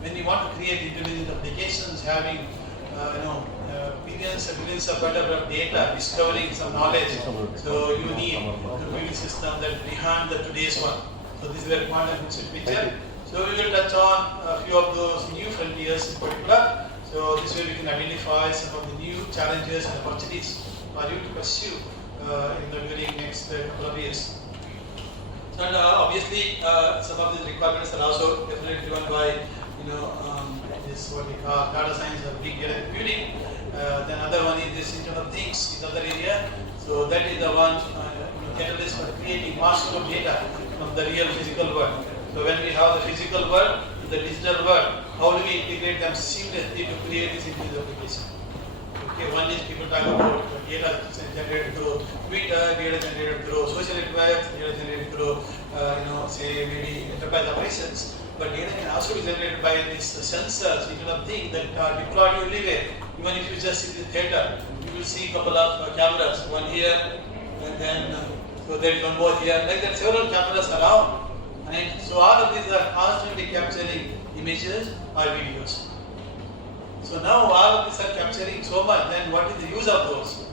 when you want to create intelligent applications, having billions of whatever data, discovering some knowledge. So you need a computing system that behind the today's one. So this is where quantum picture. So we will touch on a few of those new frontiers in particular. So this way we can identify some of the new challenges and opportunities for you to pursue during next couple of years. So obviously some of these requirements are also definitely driven by this what we call data science or big data computing. Then another one is this Internet of Things, is other area. So that is the one catalyst for creating massive of data from the real physical world. So when we have the physical world, the digital world, how do we integrate them seamlessly to create this intelligent application? Okay, one is people talk about data generated through Twitter, data generated through social networks, data generated through say maybe enterprise operations. But data can also be generated by these sensors, Internet of Things that are deployed everywhere. Even if you just sit in the theater, you will see a couple of cameras, one here, and then so there is one more here. Like that, several cameras around. And so all of these are constantly capturing images or videos. So now all of these are capturing so much, then what is the use of those?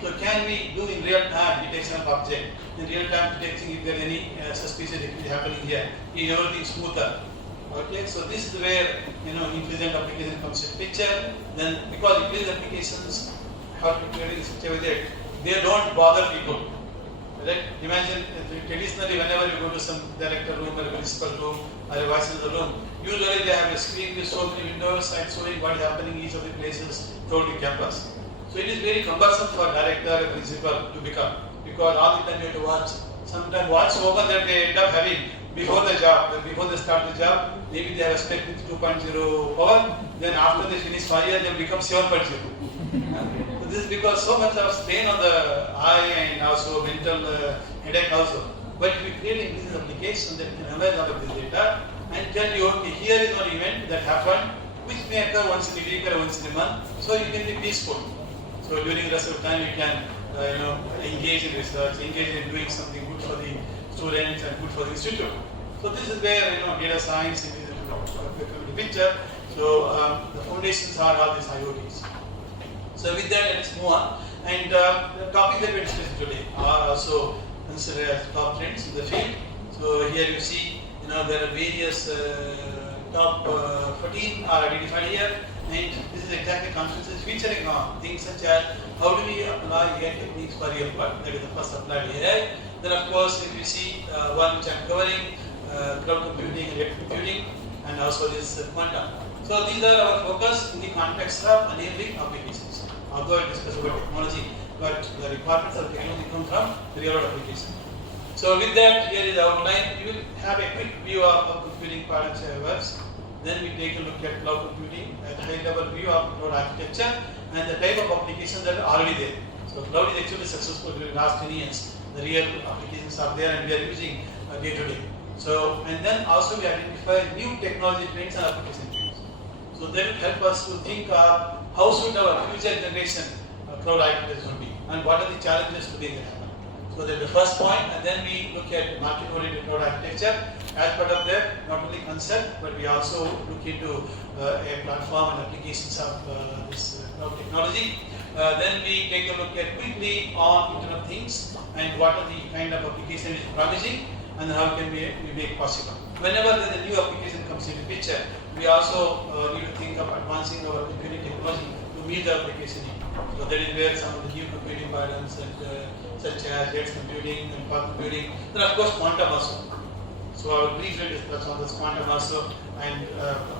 So can we do in real time detection of object, in real time detecting if there is any suspicious activity happening here, is everything smoother? Okay, so this is where intelligent application comes in picture. Then because intelligent applications have to create in such a way that they don't bother people. Right? Imagine traditionally whenever you go to some director room or a principal room or a vice chancellor room, usually they have a screen with so many windows and showing what is happening in each of the places throughout the campus. So it is very cumbersome for director or principal to become, because all the time you have to watch. Sometimes watch so much that they end up having before the job, before they start the job, maybe they have a spec with 2.0 power, then after they finish 5 years, they become 7.0. So this is because so much of strain on the eye and also mental headache also. But we create this application that can analyze all of this data and tell you, okay, here is one event that happened, which may occur once in a week or once in a month, so you can be peaceful. So during the rest of the time, you can engage in research, engage in doing something good for the students and good for the institute. So this is where data science is the picture. So the foundations are all these IoTs. So with that, let's move on. And the topic that we're discussing today are also considered as top trends in the field. So here you see, there are various top 14 are identified here. And this is exactly conferences featuring on things such as how do we apply AI techniques for real world. That is the first applied AI. Then of course, if you see one which I'm covering, cloud computing, electric computing, and also this quantum. So these are our focus in the context of enabling applications. Although I discuss about technology, but the requirements of technology come from real world application. So with that, here is the outline. You will have a quick view of how computing products works. Then we take a look at cloud computing, at a high level view of cloud architecture and the type of applications that are already there. So cloud is actually successful during the last 10 years. The real applications are there and we are using day to day. So, and then also we identify new technology trends and application trends. So that will help us to think of how should our future generation cloud architecture should be and what are the challenges today that happen. So that's the first point, and then we look at market-oriented cloud architecture. As part of that, not only concept, but we also look into a platform and applications of this cloud technology. Then we take a look at quickly on Internet of Things and what are the kind of application is promising and how can we make possible. Whenever there is a new application comes into picture, we also need to think of advancing our computing technology to meet the application need. So that is where some of the new computing patterns and such as edge computing and cloud computing. Then of course quantum also. So I will briefly discuss on this quantum also and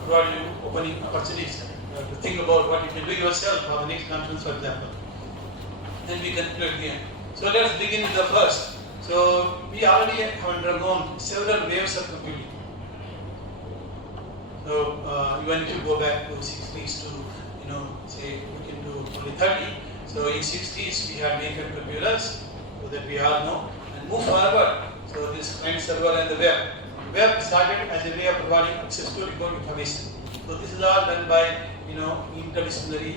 provide you opening opportunities to think about what you can do yourself for the next conference, for example. Then we conclude the end. So let's begin with the first. So we already have undergone several waves of computing. So even if you go back to 60s to say we can do only 30. So in 60s we had mainframe computers, so that we all know, and move forward. So this client server and the web. Web started as a way of providing access to record information. So this is all done by interdisciplinary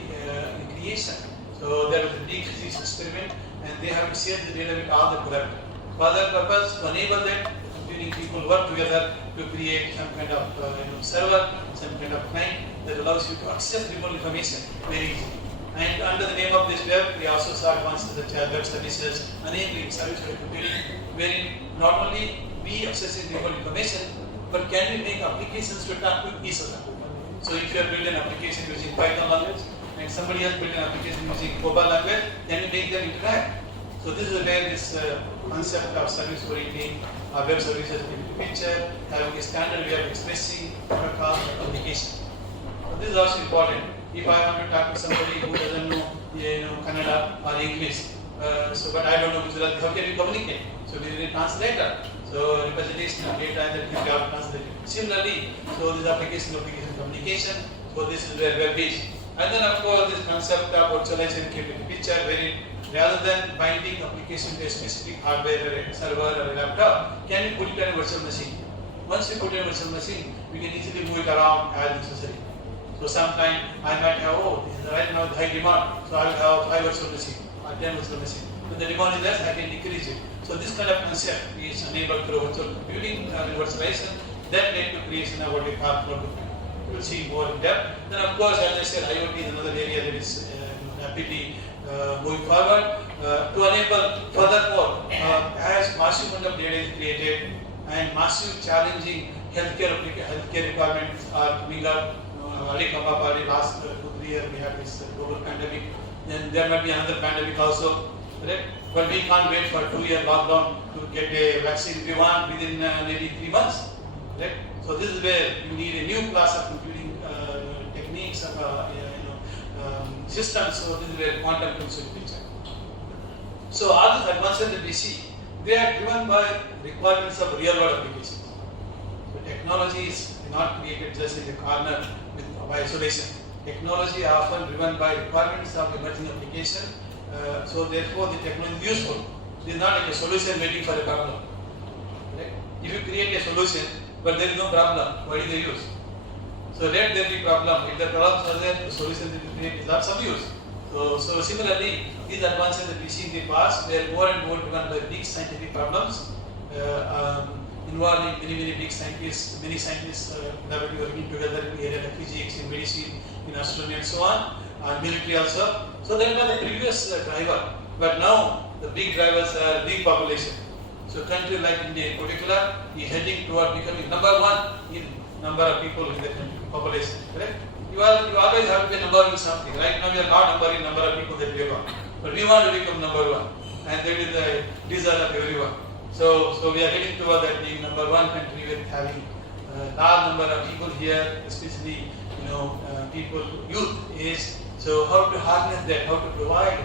creation. So there was a big physics experiment, and they have to share the data with all the collaborators. For that purpose, to enable that, computing people work together to create some kind of server, some kind of client that allows you to access remote information very easily. And under the name of this web, we also saw advances such as web services, enabling service-oriented computing, wherein not only we accessing remote information, but can we make applications to talk to each other? So if you have built an application using Python language and somebody else built an application using COBOL language, can you make them interact? So this is where this concept of service orienting web services came into picture, having a standard way of expressing protocol and communication. So this is also important. If I want to talk to somebody who doesn't know Kannada or English, but I don't know Gujarati, how can we communicate? So we need a translator. So representation of data that can be translated. Similarly, so this application communication. So this is where web is. And then of course this concept of virtualization came into picture, wherein rather than binding application to a specific hardware or a server or a laptop, can we put it on a virtual machine? Once we put it on a virtual machine, we can easily move it around as necessary. So sometime I might have, this is right now the high demand, so I will have 5 virtual machine or 10 virtual machine. When the demand is less, I can decrease it. So this kind of concept is enabled through virtual computing and virtualization that led to creation of what we call cloud computing. We will see more in depth. Then of course, as I said, IoT is another area that is rapidly moving forward to enable furthermore as massive amount of data is created and massive challenging healthcare requirements are coming up. Already last 2-3 years we had this global pandemic. Then there might be another pandemic also. Correct? But we can't wait for a 2-year lockdown to get a vaccine if we want within maybe 3 months. Correct? So this is where you need a new class of computing techniques of systems. So this is where quantum comes into picture. So all these advances that we see, they are driven by requirements of real world applications. So technology is not created just in a corner by isolation. Technology is often driven by requirements of emerging application. So therefore the technology is useful. It is not like a solution waiting for a problem. Right? If you create a solution but there is no problem, what is the use? So let there be problem. If the problem is there, the solution that you create is of some use. So similarly, these advances that we see in the past, they are more and more driven by big scientific problems involving many big scientists, many scientists collaboratively working together in the area of physics, in medicine, in astronomy and so on, and military also. So that was the previous driver. But now the big drivers are big population. So country like India in particular is heading toward becoming number 1 in number of people in the country, population. Correct? You always have to be number 1 in something. Right now we are not number in number of people that we have got. But we want to become number 1. And that is the desire of everyone. So we are heading toward that being number 1 country with having a large number of people here, especially people, youth age. So how to harness that, how to provide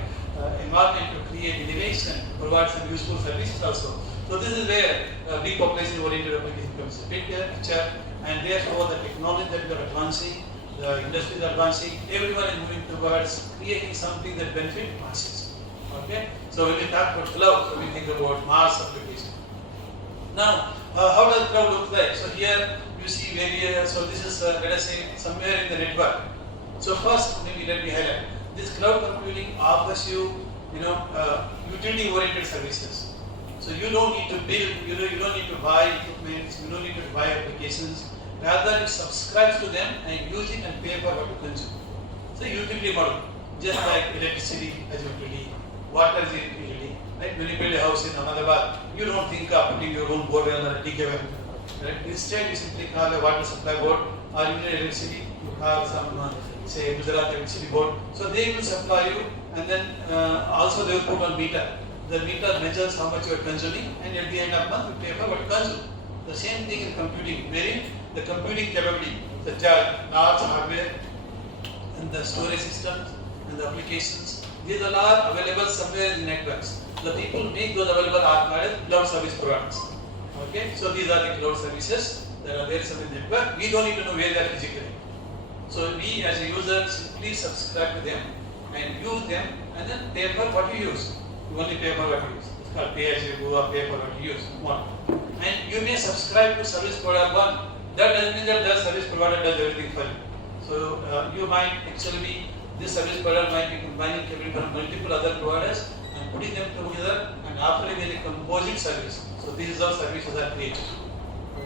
environment to create innovation, provide some useful services also. So this is where big population oriented application comes a picture, and therefore the technology that we are advancing, the industry is advancing, everyone is moving towards creating something that benefits masses. Okay? So when we talk about cloud, so we think about mass application. Now, how does cloud look like? So here you see various, so this is let us say somewhere in the network. So first, maybe let me highlight. This cloud computing offers you, utility-oriented services. So you don't need to build, you don't need to buy equipment, you don't need to buy applications. Rather, it subscribes to them and use it and pay for what you consume. So utility model, just like electricity as utility, water is utility. Right? When you build a house in Ahmedabad, you don't think of putting your own borewell or a TK well. Right? Instead, you simply call a water supply board, or you need electricity, you call some, say, Gujarat electricity board. So they will supply you, and then also they will put on meter. The meter measures how much you are consuming, and at the end of the month, you pay for what you consume. The same thing in computing, wherein the computing capability, such as large hardware, and the storage systems, and the applications, these are all available somewhere in networks. The people who make those available are called cloud service providers. Okay, so these are the cloud services that are there in the network. We don't need to know where they are physically. So we as a user simply subscribe to them and use them, and then pay for what you use. You only pay for what you use. It's called pay as you go or pay for what you use. One. And you may subscribe to service provider 1. That doesn't mean that the service provider does everything for you. So you might actually be, this service provider might be combining capability from multiple other providers and putting them together and offering a composite service. So So this is how services are created.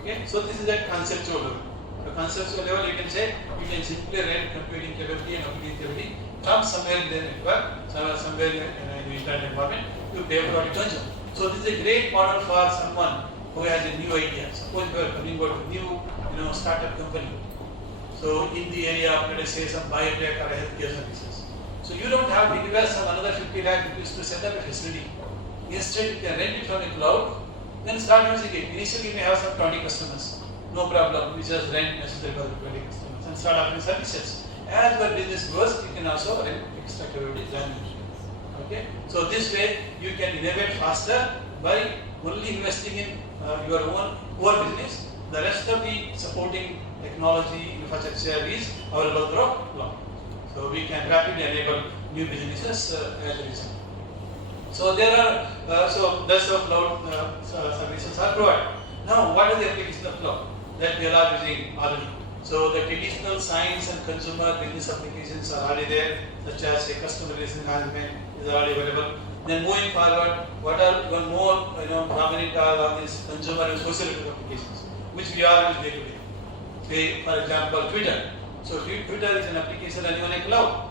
Okay, so this is at conceptual level. At conceptual level, you can say you can simply rent computing capability and operating capability from somewhere in the network, somewhere in the internet environment to pay for it consume. So this is a great model for someone who has a new idea. Suppose you are coming out with new, startup company. So in the area of, let us say, some biotech or healthcare services. So you don't have to invest some another 50 lakh rupees to set up a facility. Instead, you can rent it from a cloud, then start using it. Initially, you may have some 20 customers. No problem. We just rent necessary for the 20 customers and start offering services. As your business grows, you can also rent extra capabilities than usual. Okay. So this way, you can innovate faster by only investing in your own core business. The rest of the supporting technology infrastructure is available through cloud. So we can rapidly enable new businesses as a result. So there are so that's how cloud services are provided. Now, what is the application of cloud that we are using already? So the traditional science and consumer business applications are already there, such as a customer relationship management is already available. Then moving forward, what are one more prominent are these consumer and social applications, which we are using day to day. Say, for example, Twitter. So Twitter is an application running on a cloud.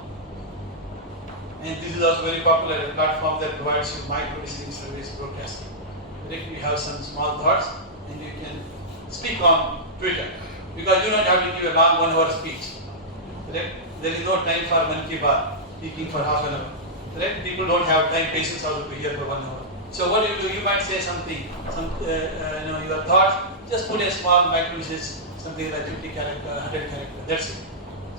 And this is also very popular, a platform that provides you micro-listening service broadcasting. Like we have some small thoughts and you can speak on Twitter. Because you don't have to give a long 1 hour speech. Correct? There is no time for Mann Ki Baat, speaking for half an hour. Correct? People don't have time, patience also to hear for 1 hour. So what you do, you might say something, your thought, just put a small micro-message, something like 50 character, 100 character, that's it.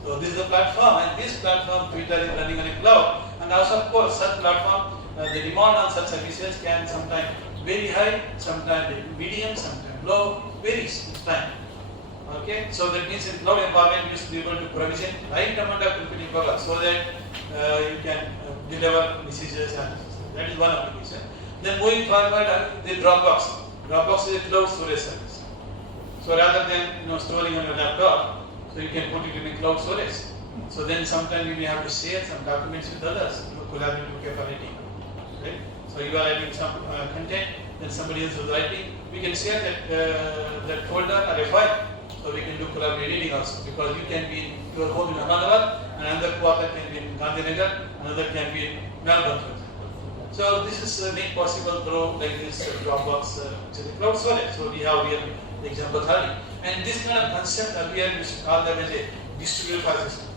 So this is the platform, and this platform, Twitter, is running on a cloud. And also, of course, such platform, the demand on such services can sometimes very high, sometimes medium, sometimes low, varies with time. Okay, so that means in cloud environment, you should be able to provision right amount of computing power so that you can deliver messages, and that is one application. Then moving forward, the Dropbox. Dropbox is a cloud storage service. So rather than storing on your laptop, so you can put it in a cloud storage. So then sometimes you may have to share some documents with others, collaborative capability. Right? So you are writing some content, then somebody else is writing. We can share that folder or a file. So we can do collaborative reading also, because you can be in your home in Ahmedabad, and another co-author can be in Gandhinagar, another can be in Melbourne, for example. So this is made possible through like this Dropbox, which is a cloud storage. So we have here the example 30. And this kind of concept earlier we used to call them as a distributed file system.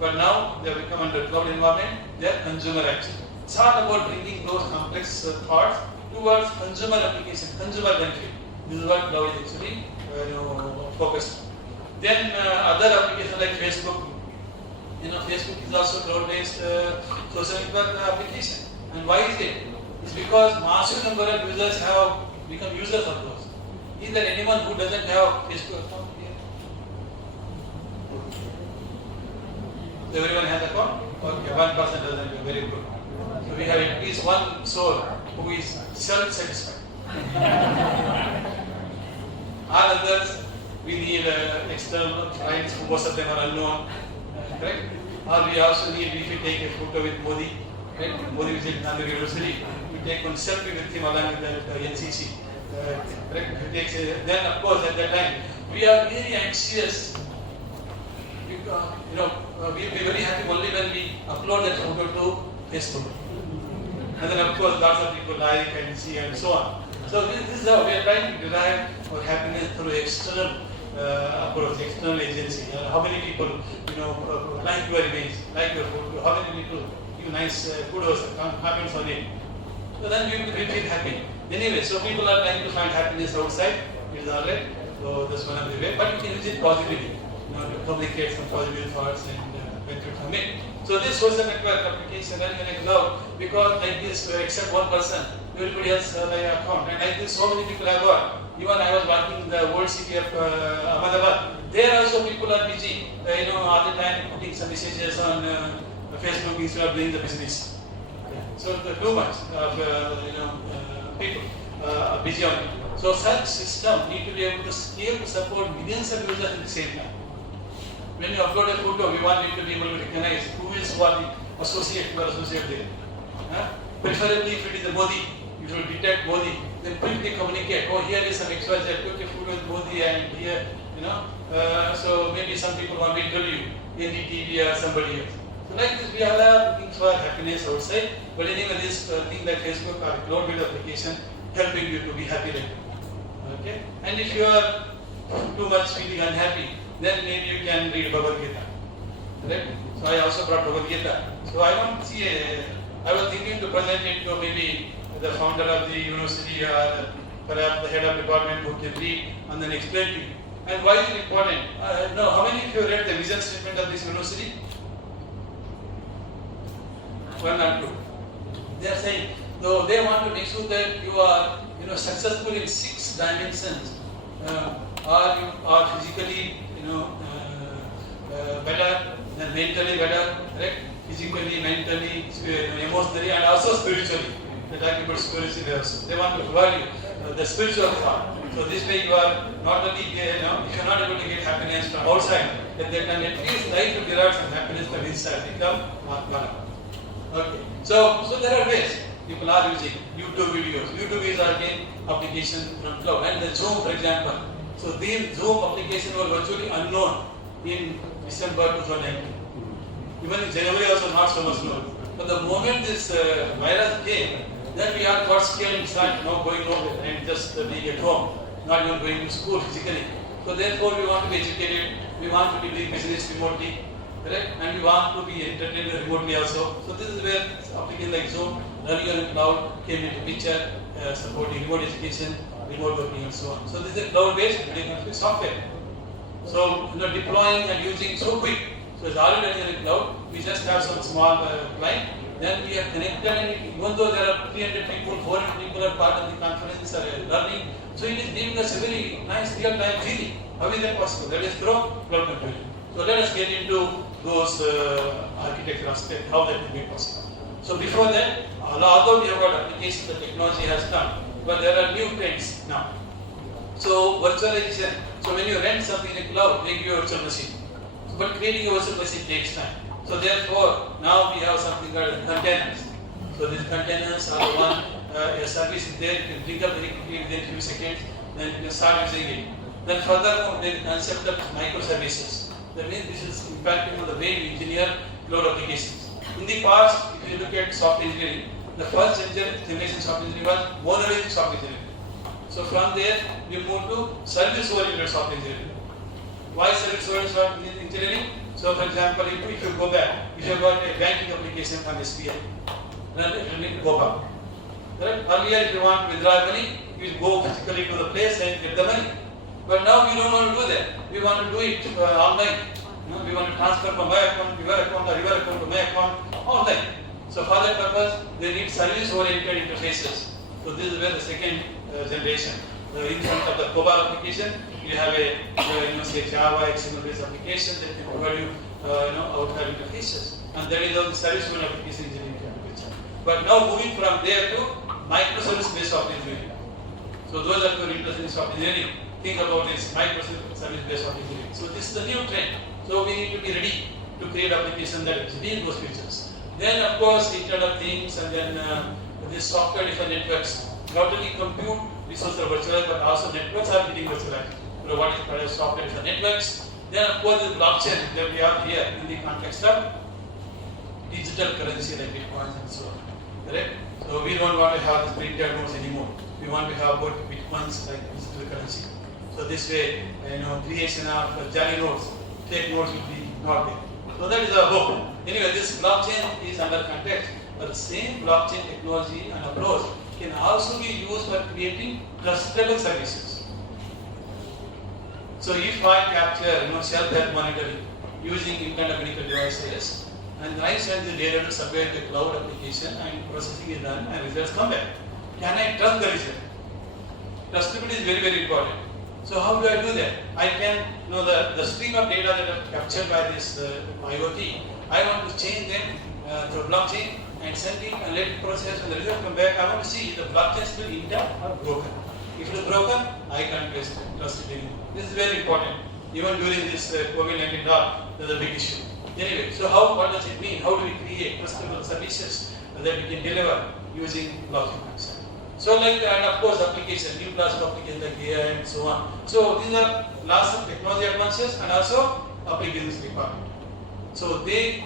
But now they have become under cloud environment, they are consumer actually. It's all about bringing those complex thoughts towards consumer application, consumer benefit. This is what cloud is actually focused. Then other applications like Facebook. Facebook is also cloud-based social network application. And why is it? It's because massive number of users have become users of those. Is there anyone who doesn't have Facebook account here? Everyone has account? Okay, one person doesn't have. Very good. So we have at least one soul who is self-satisfied. All others, we need external clients, most of them are unknown, correct? Or we also need, if we take a photo with Modi, right? Modi visited Gandhinagar University, we take one selfie with him along with the NCC, correct? Then of course at that time, we are very anxious. We'll be very happy only when we upload that photo to Facebook. And then of course lots of people like and see and so on. So this is how we are trying to derive our happiness through external approach, external agency. How many people, like your image, like your photo, how many people give nice kudos, comments on it. So then we feel happy. Anyway, so people are trying to find happiness outside. It is alright. So that's one of the ways. But you can use it positively. To communicate some positive thoughts and benefit from it. So this social network application running in a cloud, because like this, except one person, everybody else like an account. And like this, so many people have got. Even I was working in the old city of Ahmedabad. There also people are busy, all the time putting some messages on Facebook instead of doing the business. So too much of people are busy on it. So such system need to be able to scale to support millions of users at the same time. When you upload a photo, we want it to be able to recognize who is what associate there. Preferably if it is a Modi, you should detect Modi then quickly communicate, oh, here is some XYZ, quickly food with Modi and here, so maybe some people want to interview NDTV or somebody else. So like this, we all are looking for happiness outside, but anyway, this thing like Facebook or cloud-based application helping you to be happy right now. Okay? And if you are too much feeling unhappy, then maybe you can read Bhagavad Gita. Right? So I also brought Bhagavad Gita. So I want to see, I was thinking to present it to maybe the founder of the university or perhaps the head of department who can read and then explain to you. And why is it important? No, how many of you read the vision statement of this university? One or two. They are saying, so they want to make sure that you are, successful in 6 dimensions. Or you are physically, better, then mentally better, correct? Physically, mentally, emotionally, and also spiritually. They talk about spiritually also. They want to provide you the spiritual part. So this way you are not only, if you are not able to get happiness from outside, then they can at least try to derive some happiness from inside. Become Atmana. Okay. So there are ways people are using YouTube videos. YouTube is again application from cloud. And the Zoom, for example. So these Zoom application were virtually unknown in December 2019. Even in January also not so much known. But the moment this virus came, then we are got scared and started going nowhere and just being at home, not even going to school physically. So therefore we want to be educated, we want to be doing business remotely, correct? And we want to be entertained remotely also. So this is where application like Zoom, learning on cloud came into picture, supporting remote education, remote working and so on. So this is a cloud-based software. So deploying and using so quick. So it's already running in the cloud. We just have some small client. Then we are connected, and even though there are 300 people, 400 people are part of the conference or learning, so it is giving us a very nice real-time feeling. How is that possible? That is through cloud computing. So let us get into those architecture aspects, how that will be possible. So before that, although we have got applications, the technology has come, but there are new trends now. So virtualization. So when you rent something in the cloud, they give you a virtual machine. But creating a virtual machine takes time. So therefore, now we have something called containers. So these containers are the one, a service is there, you can bring up very quickly within a few seconds, then you can start using it. Then furthermore, there is the concept of microservices. That means this is impacting on the way we engineer cloud applications. In the past, if you look at software engineering, the first generation software engineering was monolithic software engineering. So from there, we moved to service-oriented software engineering. Why service-oriented software engineering? So for example, if you go back, if you have got a banking application from SBI, then it will go back. Right? Earlier, if you want to withdraw money, you go physically to the place and get the money. But now we don't want to do that. We want to do it online. We want to transfer from my account to your account or your account to my account online. So for that purpose, they need service-oriented interfaces. So this is where the second generation. In front of the COBOL application, you have a say Java, XML-based application that can provide you outside interfaces, and that is the service-oriented application engineering picture. But now moving from there to microservice-based software engineering. So those are your interested in software engineering. Think about this microservice-based software engineering. So this is the new trend. So we need to be ready to create applications that exhibit those features. Then of course Internet of Things, and then this software-defined networks. Not only compute resources are virtualized, but also networks are getting virtualized. So what is called software-defined networks. Then of course the blockchain that we have here in the context of digital currency like Bitcoins and so on. Correct? So we don't want to have the printed notes anymore. We want to have both Bitcoins like digital currency. So this way, creation of jelly notes, fake notes will be not there. So that is our hope. Anyway, this blockchain is under context, but the same blockchain technology and approach can also be used for creating trustable services. So if I capture self-help monitoring using Internet of Medical devices, and I send the data to somewhere in the cloud application and processing is done and results come back, can I trust the result? Trustability is very, very important. So how do I do that? I can, the stream of data that are captured by this IoT, I want to change them to blockchain and send it and let it process, and the result come back. I want to see if the blockchain is still intact or broken. If it is broken, I can't trust it anymore. This is very important. Even during this COVID-19 talk, there's a big issue. Anyway, so what does it mean? How do we create trustable services that we can deliver using blockchain concept? So like, and of course application, new class of application like AI and so on. So these are lots of technology advances and also applications requirement. So they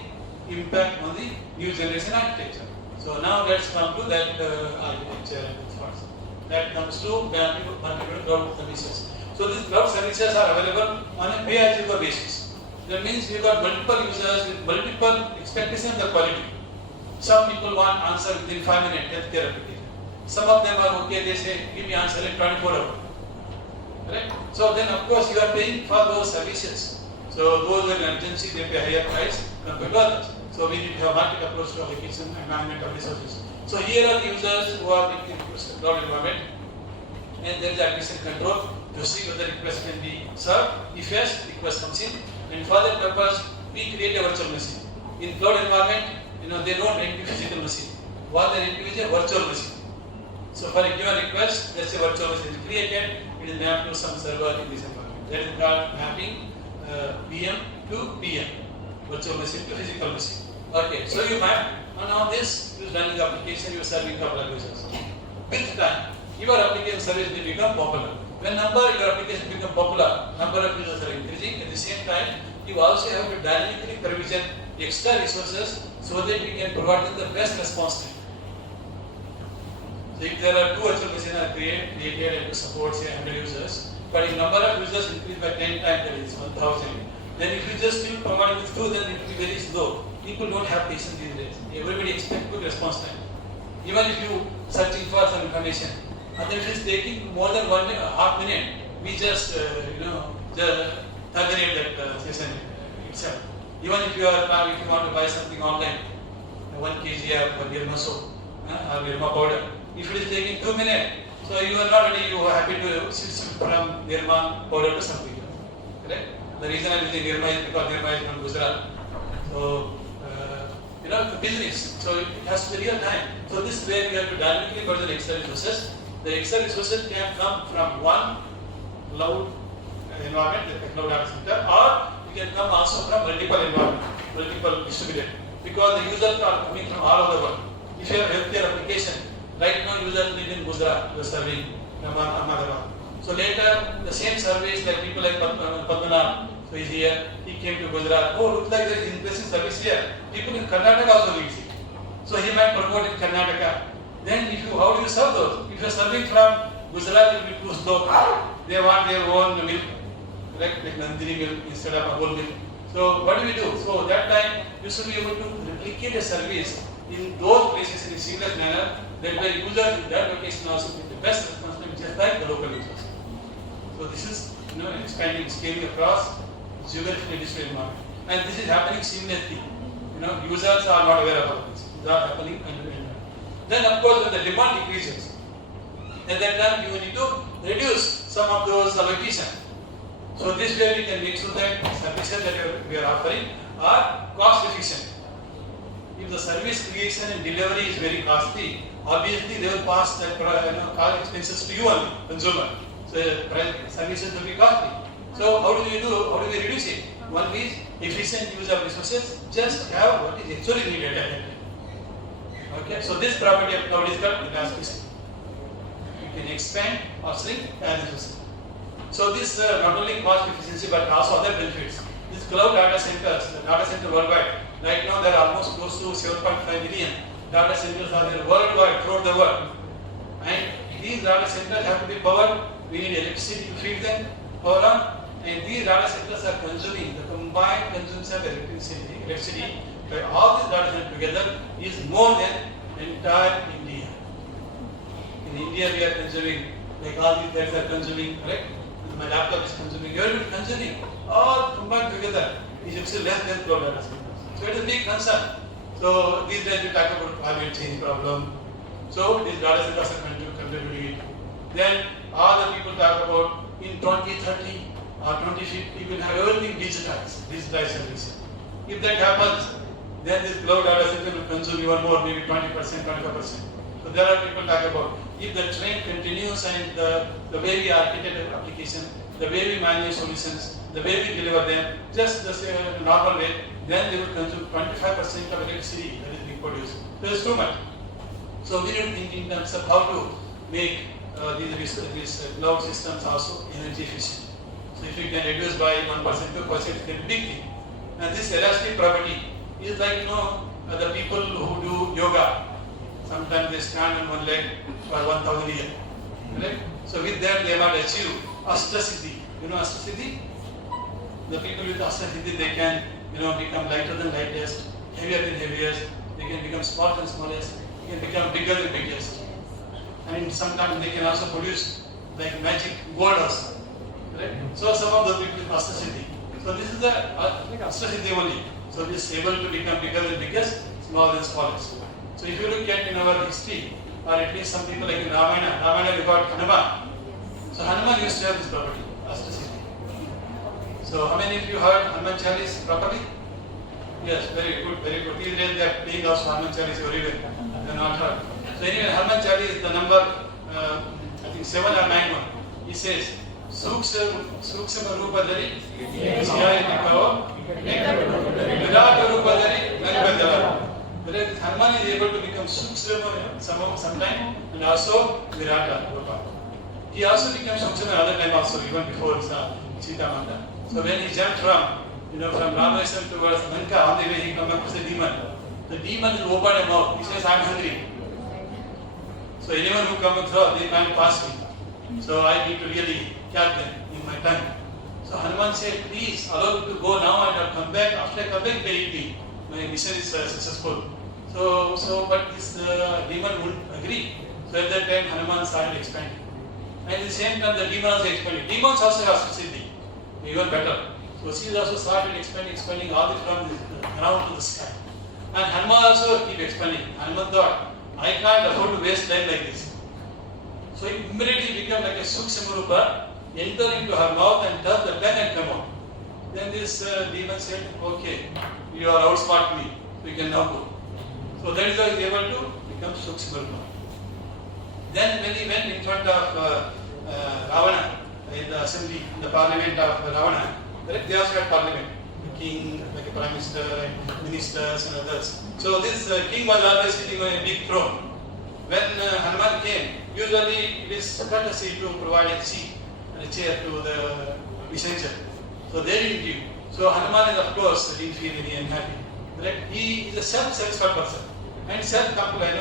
impact on the new generation architecture. So now let's come to that architecture first. That comes to multiple cloud services. So these cloud services are available on a pay-as-you-go basis. That means you got multiple users with multiple expectations of quality. Some people want answer within 5 minutes, healthcare application. Some of them are okay, they say, give me answer in 24 hours. Right? So then of course you are paying for those services. So those with urgency, they pay higher price compared to others. So we need to have market approach to application and management of resources. So here are the users who are in the cloud environment, and there is admission control to see whether request can be served. If yes, request comes in, and for that purpose, we create a virtual machine. In cloud environment, they don't rent a physical machine. What they rent is a virtual machine. So for a given request, let's say virtual machine is created, it is mapped to some server in this environment. That is called mapping VM to PM, virtual machine to physical machine. Okay, so you map, and now this is running the application, you are serving couple of users. With time, your application service will become popular. When your application become popular, number of users are increasing. At the same time, you also have to dynamically provision extra resources so that we can provide them the best response time. So if there are 2 virtual machines are created and to support say 100 users, but if number of users increase by 10 times, that is 1000, then if you just still provide with 2, then it will be very slow. People don't have patience these days. Everybody expects quick response time. Even if you searching for some information, and if it is taking more than half minute, we just terminate that session itself. Even if you want to buy something online, 1 kg of Nirma soap or Nirma powder, if it is taking 2 minutes, so you are not ready, you are happy to switch from Nirma powder to something else. Correct? The reason I am using Nirma is because Nirma is from Gujarat. So, the business. So it has to be real time. So this is where we have to dynamically put the extra resources. The extra resources can come from one cloud environment, the cloud data center, or it can come also from multiple environments, multiple distributed. Because the users are coming from all over the world. If you have healthcare application, right now users live in Gujarat, you are serving Ahmedabad. So later, the same service like people like Padmanabh, so he's here, he came to Gujarat. Oh, looks like there is interesting service here. People in Karnataka also need it. So he might promote in Karnataka. Then how do you serve those? If you are serving from Gujarat, it will be too slow. They want their own milk, like Nandini milk instead of Amul milk. So what do we do? So that time, you should be able to replicate a service in those places in a seamless manner that the user in that location also get the best response time just like the local users. So this is expanding, scaling across geographically distributed environment. And this is happening seamlessly. Users are not aware of this. These are happening end-to-end. Then of course when the demand decreases, at that time you need to reduce some of those allocation. So this way we can make sure that services that we are offering are cost efficient. If the service creation and delivery is very costly, obviously they will pass that cost expenses to you only, consumer. So services will be costly. So how do we reduce it? One is efficient use of resources, just have what is actually needed at that time. Okay, so this property of cloud is called elasticity. You can expand or shrink as resources. So this not only cost efficiency but also other benefits. These cloud data centers, the data center worldwide, right now there are almost close to 7.5 million data centers are there worldwide, throughout the world. And these data centers have to be powered. We need electricity to feed them, power on. And these data centers are consuming, the combined consumption of electricity by all these data centers together is more than entire India. In India we are consuming, like all these guys are consuming, correct? My laptop is consuming, everybody is consuming, all combined together is actually less than cloud data centers. So it is a big concern. So these days we talk about climate change problem. So these data centers are contributing. Then all the people talk about in 2030 or 2050 we will have everything digitized services. If that happens, then this cloud data center will consume even more, maybe 20%, 25%. So there are people talk about if the trend continues and the way we architect an application, the way we manage solutions, the way we deliver them, just the normal way, then they will consume 25% of electricity that is being produced. So it's too much. So we need to think in terms of how to make these cloud systems also energy efficient. So if you can reduce by 1%, 2%, it's a big thing. And this elastic property is like, the people who do yoga, sometimes they stand on one leg for 1,000 years. Right? So with that they might achieve Ashtasiddhi. You know Ashtasiddhi? The people with Ashtasiddhi, they can become lighter than lightest, heavier than heaviest, they can become small than smallest, they can become bigger than biggest. And sometimes they can also produce like magic gold also. Right? So some of the people with Ashtasiddhi. So this is the Ashtasiddhi only. So this is able to become bigger than biggest, smaller than smallest. So if you look at in our history, or at least some people like in Ramayana we got Hanuman. So Hanuman used to have this property, Ashtasiddhi. So how many of you heard Hanuman Chalis properly? Yes, very good, very good. These days they are playing also Hanuman Chalis very well. They are not heard. So anyway, Hanuman Chalis is the number, I think 7 or 9 one. He says, Sukshama Rupadari, Jaya Nikao, Virata Rupadari, Nangandala. Whereas Hanuman is able to become Sukshama sometime and also Virata Rupa. He also becomes Sukshama another time also, even before Sita Mata. So when he jumped from Rameswaram towards Lanka, on the way he comes across a demon. The demon will open a mouth. He says, I'm hungry. So anyone who comes across, they can't pass me. So I need to really catch them in my tongue. So Hanuman said, please allow me to go now and I'll come back. After I come back, they eat me. My mission is successful. But this demon wouldn't agree. So at that time, Hanuman started expanding. And at the same time, the demon also expanded. Demons also have Siddhi, even better. So she also started expanding all the from the ground to the sky. And Hanuman also keep expanding. Hanuman thought, I can't afford to waste time like this. So he immediately became like a Sukshama Rupa, enter into her mouth and touch the tongue and come out. Then this demon said, okay, you are outsmart me, we can now go. So that is how he was able to become Sukshama Rupa. Then when he went in front of Ravana, in the assembly, in the parliament of Ravana, they also had parliament, the king, like a prime minister, and ministers and others. So this king was always sitting on a big throne. When Hanuman came, usually it is courtesy to provide a seat and a chair to the messenger. So they didn't give. So Hanuman is of course didn't feel very unhappy. Right? He is a self-satisfied person and self-compliant.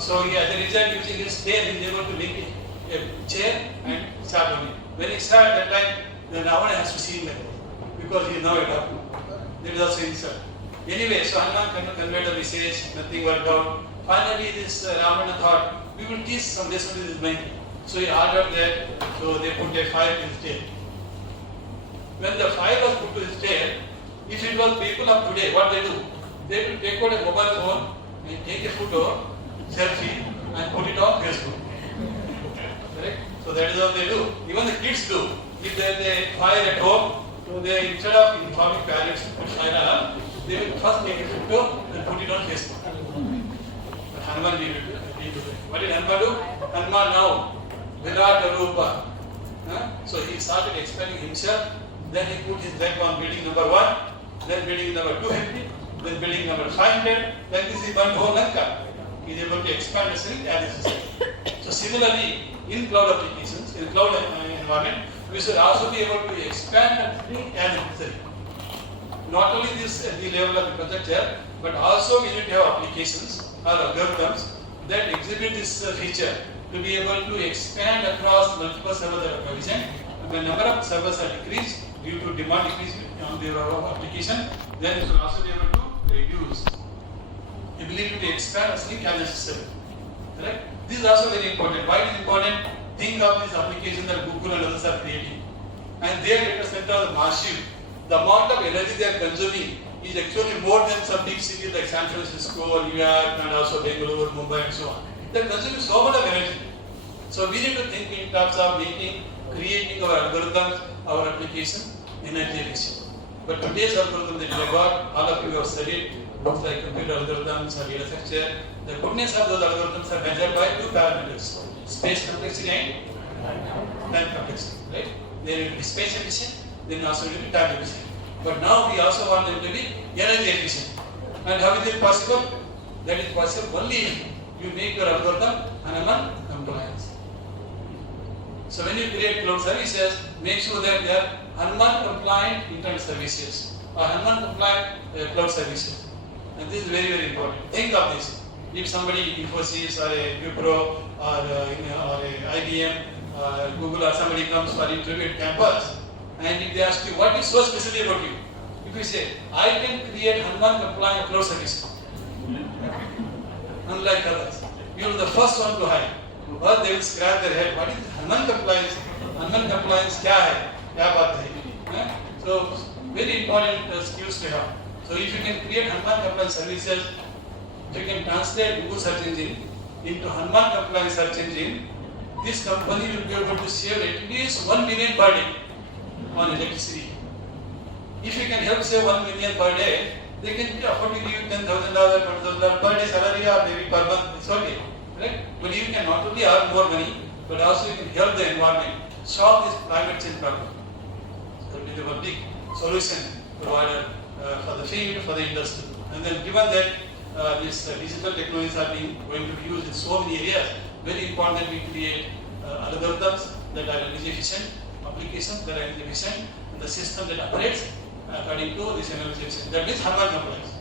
So he, as a result, using his tail, he is able to make a chair and start on it. When he started that time, then Ravana has to see him like that because he is now a doctor. That is also insult. Anyway, so Hanuman conveyed the message, nothing worked out. Finally, this Ravana thought, we will teach some lesson in his mind. So he ordered that, so they put a fire in his tail. When the fire was put to his tail, if it was people of today, what they do? They will take out a mobile phone and take a photo, selfie, and put it on Facebook. Correct? So that is what they do. Even the kids do. If there is a fire at home, so they, instead of informing parents to put fire alarm, they will first take a photo and put it on Facebook. But Hanuman did it. What did Hanuman do? Hanuman now, Virata Rupa. So he started expanding himself. Then he put his leg on building number 1, then building number 250, then building number 500. Then this is one whole Lanka. He is able to expand the city as a system. So similarly, in cloud applications, in cloud environment, we should also be able to expand the city as necessary. Not only this at the level of infrastructure, but also we need to have applications or algorithms that exhibit this feature to be able to expand across multiple servers that are provisioned. When number of servers are decreased due to demand increase on their application, then we should also be able to reduce ability to expand a slick as a system. Correct? This is also very important. Why it is important? Think of these applications that Google and others are creating. And their data centers are massive. The amount of energy they are consuming is actually more than some big cities like San Francisco, New York, and also Bangalore, Mumbai, and so on. They are consuming so much of energy. So we need to think in terms of creating our algorithms, our application, energy efficient. But today's algorithm that we have got, all of you have studied, books like computer algorithms or data structure. The goodness of those algorithms are measured by 2 parameters: space complexity and time complexity. Right? They need to be space efficient, then also need to be time efficient. But now we also want them to be energy efficient. And how is it possible? That is possible only if you make your algorithm compliance. So when you create cloud services, make sure that they are Hanuman compliant internet services or Hanuman compliant cloud services. And this is very, very important. Think of this. If somebody, Infosys or a Wipro or a IBM or Google or somebody comes for interview at campus, and if they ask you, what is so special about you? If you say, I can create Hanuman compliant cloud services, unlike others, you are the first one to hire. Or they will scratch their head. What is Hanuman compliance? Hanuman compliance क्या है? क्या बात है? So very important skills to have. So if you can create Hanuman compliance services, if you can translate Google search engine into Hanuman compliance search engine, this company will be able to save at least 1 million per day on electricity. If you can help save 1 million per day, they can afford to give you $10,000, $20,000 per day salary or maybe per month. It's okay, right? But you can not only earn more money, but also you can help the environment solve this climate change problem. So it is a big solution provided for the field, for the industry. And then given that these digital technologies are going to be used in so many areas, very important that we create algorithms that are energy efficient, applications that are energy efficient, and the system that operates according to this energy efficient. That means Hanuman compliance.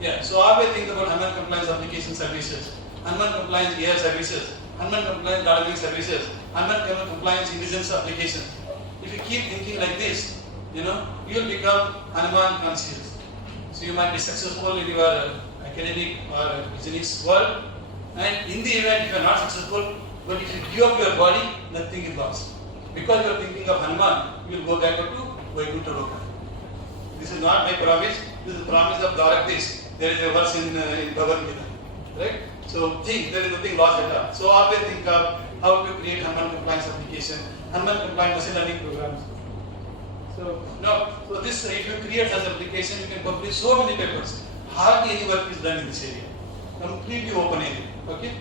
Yeah, so how do I think about Hanuman compliance application services, Hanuman compliance AI services, Hanuman compliance database services, Hanuman compliance intelligence applications. If you keep thinking like this, you will become Hanuman conscious. So you might be successful in your academic or business world, and in the event if you are not successful, but if you give up your body, nothing is lost. Because you are thinking of Hanuman, you will go back to Vaikuntha Loka. This is not my promise, this is the promise of Dwarakadish. There is a verse in Bhagavad Gita. Right? So think, there is nothing lost at all. So always think of how to create Hanuman compliance application, Hanuman compliant machine learning programs. So this, if you create such application, you can publish so many papers. Hardly any work is done in this area. Completely open area. Okay?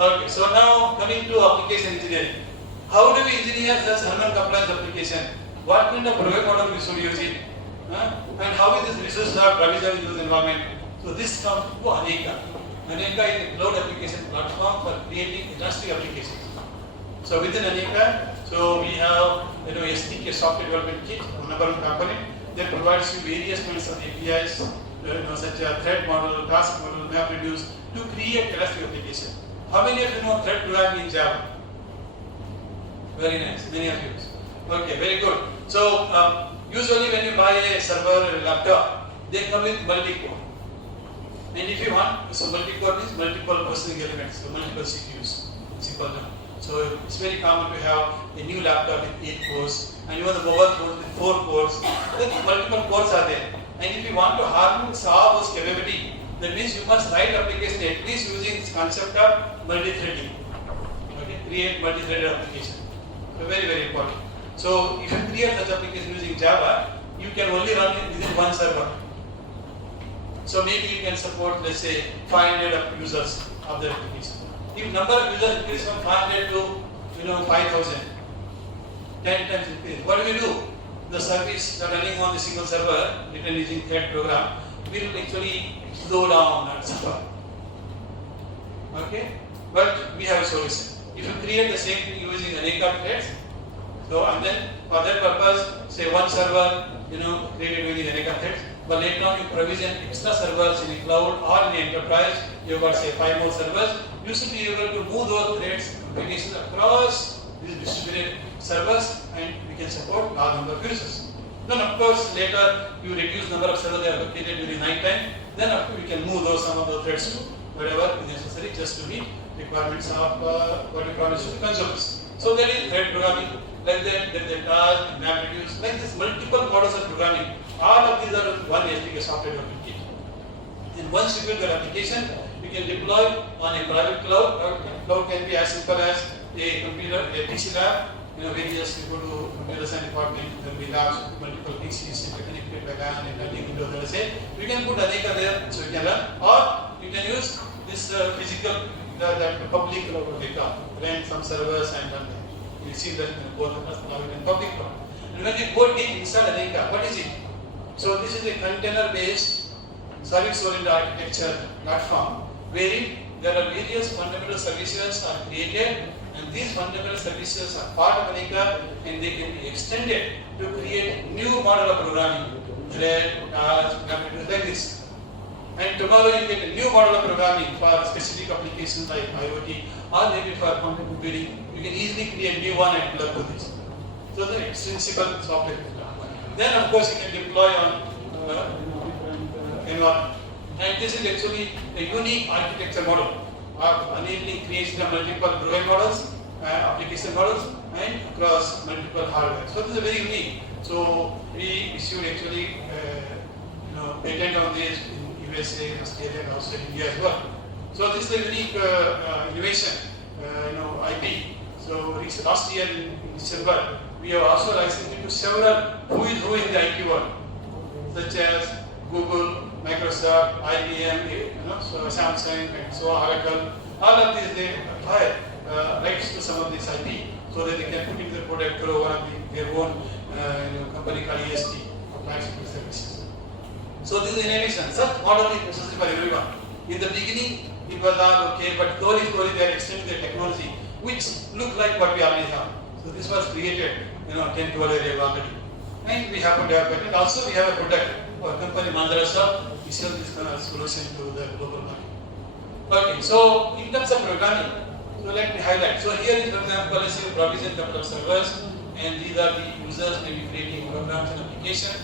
Okay, so now coming to application engineering. How do we engineer such Hanuman compliance application? What kind of program model we should use it? And how is this resource are provisioned in this environment? So this comes to Aneka. Aneka is a cloud application platform for creating industry applications. So within Aneka, so we have SDK software development kit, number one component that provides you various kinds of APIs, such as thread model, task model, map reduce to create industry application. How many of you know thread programming in Java? Very nice, many of you. Okay, very good. So usually when you buy a server or a laptop, they come with multi-core. And if you want, so multi-core means multiple processing elements, so multiple CPUs. So it's very common to have a new laptop with 8 cores, and even the mobile phone with 4 cores. Then multiple cores are there. And if you want to harness all those capability, that means you must write application at least using this concept of multi-threading. Okay, create multi-threaded application. So very, very important. So if you create such application using Java, you can only run it within one server. So maybe you can support, let's say, 500 users of the application. If number of users increase from 500 to 5,000, 10 times increase. What do we do? The service running on the single server, written using thread program, will actually slow down and suffer. Okay? But we have a solution. If you create the same thing using Aneka threads, so and then for that purpose, say one server, created using Aneka threads, but later on you provision extra servers in the cloud or in the enterprise, you've got say 5 more servers, you should be able to move those threads applications across these distributed servers, and we can support large number of users. Then of course later you reduce number of servers that are located during night time, then after we can move some of those threads to whatever is necessary just to meet requirements of what we promise to the consumers. So there is thread programming, like that, then the task, map reduce, like this multiple models of programming. All of these are one SDK software development kit. And once you build your application, you can deploy on a private cloud. Cloud can be as simple as a computer, a PC lab. Various you go to computer science department, there will be labs with multiple PCs interconnected by LAN and learning Windows. Let's say you can put Aneka there so you can run, or you can use this physical, that public cloud what they call, rent some servers and run them. You see that both of us now in public cloud. And when you go deep inside Aneka, what is it? So this is a container-based service-oriented architecture platform, wherein there are various fundamental services are created, and these fundamental services are part of Anika, and they can be extended to create new model of programming. Red, like this. And tomorrow you get a new model of programming for specific applications like IoT or maybe for quantum computing. You can easily create a new one and plug to this. So the extensible software. Then of course you can deploy on environment. And this is actually a unique architecture model of enabling creation of multiple domain models, application models, and across multiple hardware. So this is very unique. So we should actually patent on this in USA, Australia, and also India as well. So this is a unique innovation, IP. So last year in December, we have also licensed it to several who in the IT world, such as Google, Microsoft, IBM, so Samsung, and so on, Oracle. All of these they apply rights to some of this IP, so that they can put in the product through one of their own company called EST, Applied Security Services. So this is innovation. Such model is necessary for everyone. In the beginning, it was all okay, but slowly they are extending the technology, which look like what we already have. So this was created, 10, 12 years already. And we happen to have patent. Also, we have a product, our company Mandarasa, we sell this kind of solution to the global market. Okay, so in terms of programming, so let me highlight. So here is, for example, let's say provision couple of servers, and these are the users maybe creating programs and applications.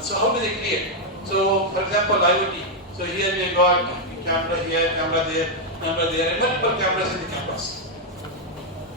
So how do they create? So for example, IoT. So here we got camera here, camera there, and multiple cameras in the campus.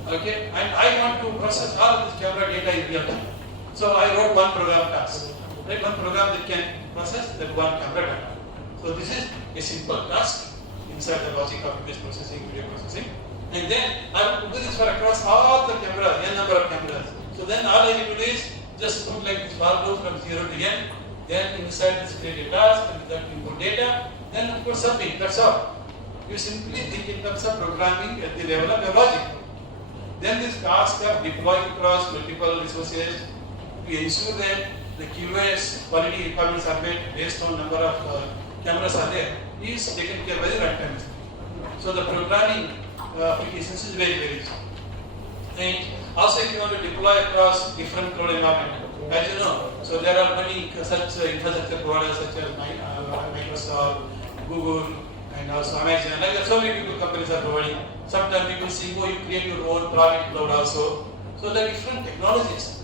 Okay, and I want to process all of this camera data in real time. So I wrote one program task, right? One program that can process that one camera data. So this is a simple task inside the logic of image processing, video processing. And then I will do this for across all the cameras, n number of cameras. So then all I need to do is just put like this for loop from 0 to n. Then inside this create a task, and that input data, then of course submit, that's all. You simply think in terms of programming at the level of your logic. Then this task are deployed across multiple resources to ensure that the QoS quality requirements are met based on number of cameras are there, is taken care by the runtime. So the programming applications is very easy. And also if you want to deploy across different cloud environment, as you know, so there are many such infrastructure providers such as Microsoft, Google, and also Amazon. Like that, so many people companies are providing. Sometimes people say, you create your own private cloud also. So there are different technologies.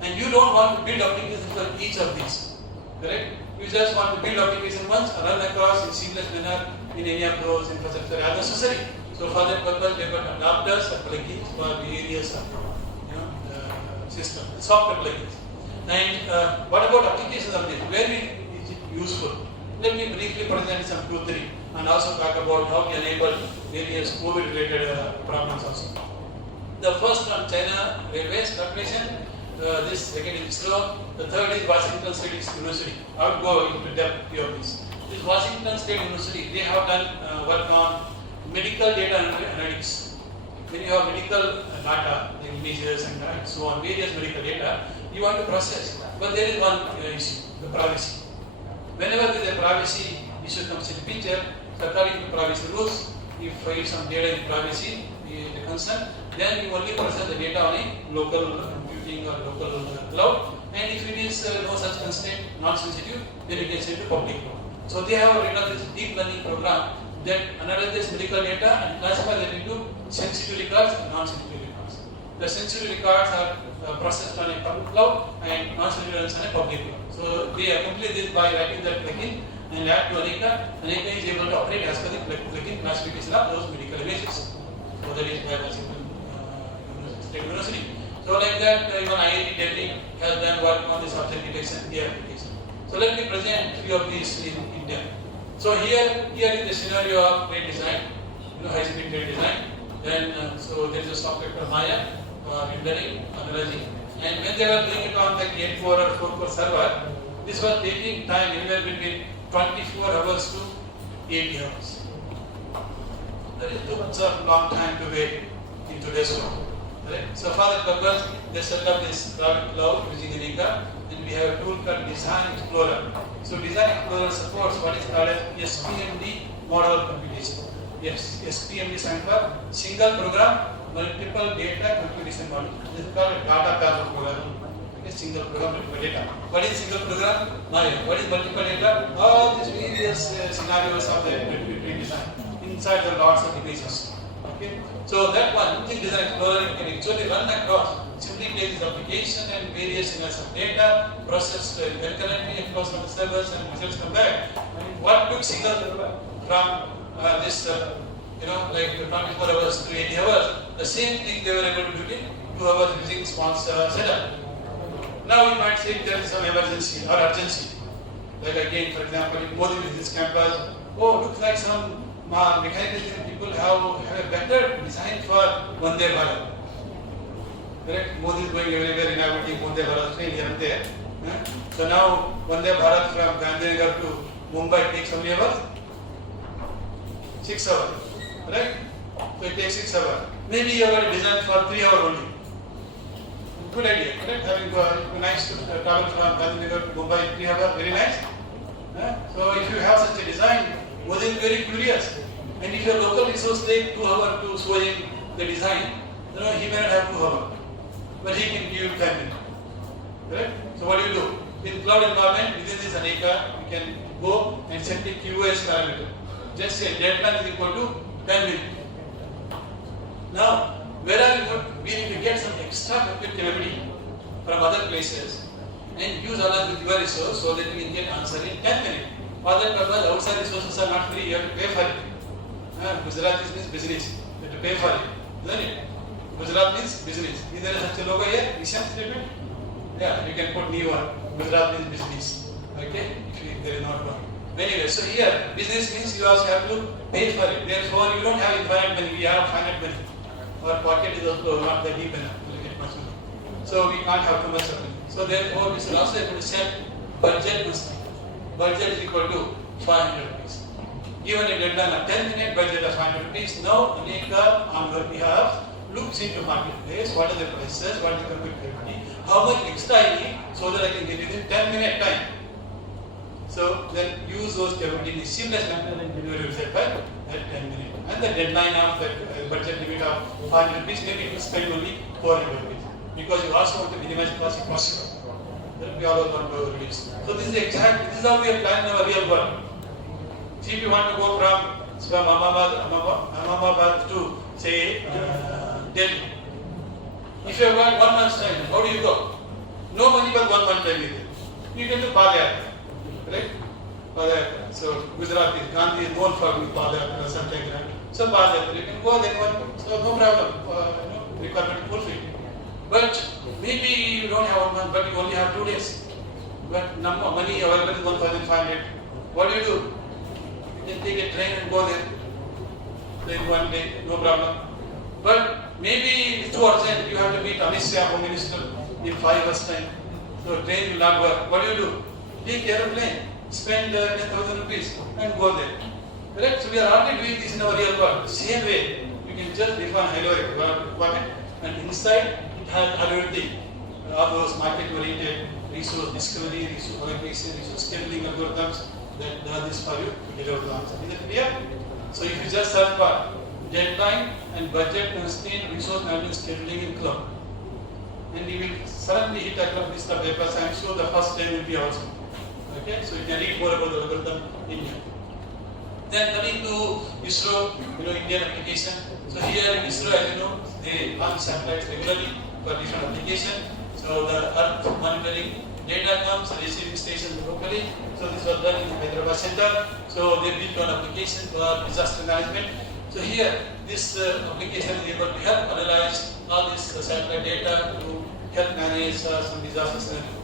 And you don't want to build applications for each of these. Correct? You just want to build application once, run across in seamless manner in any of those infrastructure as necessary. So for that purpose, they got adapters and plugins for various the system, the software plugins. And what about applications of this? Where is it useful? Let me briefly present some 2-3 and also talk about how we enable various COVID-related problems also. The first one, China Railways Corporation. This second is ISRO. The third is Washington State University. I will go into depth of this. This Washington State University, they have done work on medical data analytics. When you have medical data, the images and so on, various medical data, you want to process. But there is one issue, the privacy. Whenever there is a privacy issue comes in the picture, so according to privacy rules, if you some data in privacy, the concern, then you only process the data on a local computing or local cloud. And if it is no such constraint, not sensitive, then you can send to public cloud. So they have written this deep learning program that analyzes medical data and classifies them into sensitive records and non-sensitive records. The sensitive records are processed on a public cloud and non-sensitive ones on a public cloud. So they accomplish this by writing that plugin and add to Anika. Anika is able to operate as per the plugin classification of those medical images. So that is by Washington State University. So like that, even IIT Delhi has done work on this object detection application. So let me present few of these in India. So here is the scenario of trade design, high-speed trade design. Then so there is a software called Maya, rendering, analyzing. And when they were doing it on like 8-4 or 4-core server, this was taking time anywhere between 24 hours to 80 hours. That is too much of long time to wait in today's world. Right? So for that purpose, they set up this private cloud using Anika, and we have a tool called Design Explorer. So Design Explorer supports what is called as SPMD model computation. Yes, SPMD stands for Single Program Multiple Data Computation Model. This is called a data parallel program. Okay, single program, multiple data. What is single program? What is multiple data? All these various scenarios of the design inside the lots of devices. Okay, so that one thing Design Explorer can actually run across. Simply take this application and various scenarios of data, process concurrently across the servers and results come back. And what took single from this, like 24 hours to 80 hours, the same thing they were able to do in 2 hours using small setup. Now you might say there is some emergency or urgency. Like again, for example, in Modi Business Campus, looks like some mechanical people have a better design for Vande Bharat. Correct? Modi is going everywhere in our Vande Bharat train here and there. So now Vande Bharat from Gandhinagar to Mumbai takes how many hours? 6 hours. Right? So it takes 6 hours. Maybe you have a design for 3 hours only. Good idea, correct? Having nice to travel from Gandhinagar to Mumbai 3 hours, very nice. So if you have such a design, Modi is very curious. And if your local resource take 2 hours to show him the design, he may not have 2 hours. But he can give you 10 minutes. Correct? So what do you do? In cloud environment, within this Aneka, you can go and set the QoS parameter. Just say deadline is equal to 10 minutes. Now, where are we need to get some extra compute capability from other places and use along with your resource so that we can get answer in 10 minutes. For that purpose, outside resources are not free, you have to pay for it. Gujarat means business, you have to pay for it. Isn't it? Gujarat means business. Is there such a logo here? Mission statement? Yeah, you can put new one. Gujarat means business. Okay? If there is not one. Anyway, so here, business means you also have to pay for it. Therefore, you don't have infinite money, we have finite money. Our pocket is also not that deep enough to get much money. So we can't have too much of money. So therefore, we should also able to set budget constraint. Budget is equal to 500 rupees. Given a deadline of 10 minutes, budget of 500 rupees. Now, Aneka on her behalf looks into marketplace, what are the prices, what is the compute capability, how much extra I need so that I can get it in 10 minute time. So then use those capability in a seamless manner and deliver your result at 10 minutes. And the deadline of that budget limit of 500 rupees, maybe you spend only 400 rupees. Because you also want to minimize cost if possible. Then we all want to reduce. So this is how we have planned our real world. See, if you want to go from Ahmedabad to say Delhi. If you have got 1 month's time, how do you go? No money but 1 month time. You can do Padayatra. Right? Padayatra. So Gujarat is Gandhi is known for doing Padayatra or something like that. So Padayatra, you can go then one. So no problem. Requirement fulfilled. But maybe you don't have 1 month, but you only have 2 days. But money available is 1,500. What do? You can take a train and go there. Then 1 day, no problem. But maybe it's too urgent. You have to meet Amit Shah, Home Minister, in 5 hours time. So train will not work. What do? Take aeroplane, spend 10,000 rupees and go there. Correct? So we are already doing this in our real world. Same way, you can just define hello requirement and inside it has everything. All those market-oriented resource discovery, resource allocation, resource scheduling algorithms that does this for you to deliver the answer. Is it clear? So if you just search for deadline and budget constraint, resource management, scheduling in cloud, and you will suddenly hit a list of papers. I am sure the first 10 will be also. Okay, so you can read more about the algorithm in here. Then coming to ISRO, Indian application. So here in ISRO, as you know, they launch satellites regularly for different applications. So the Earth monitoring data comes, receiving stations locally. So this was done in the Hyderabad Center. So they built an application for disaster management. So here, this application is able to help analyze all this satellite data to help manage some disaster scenario.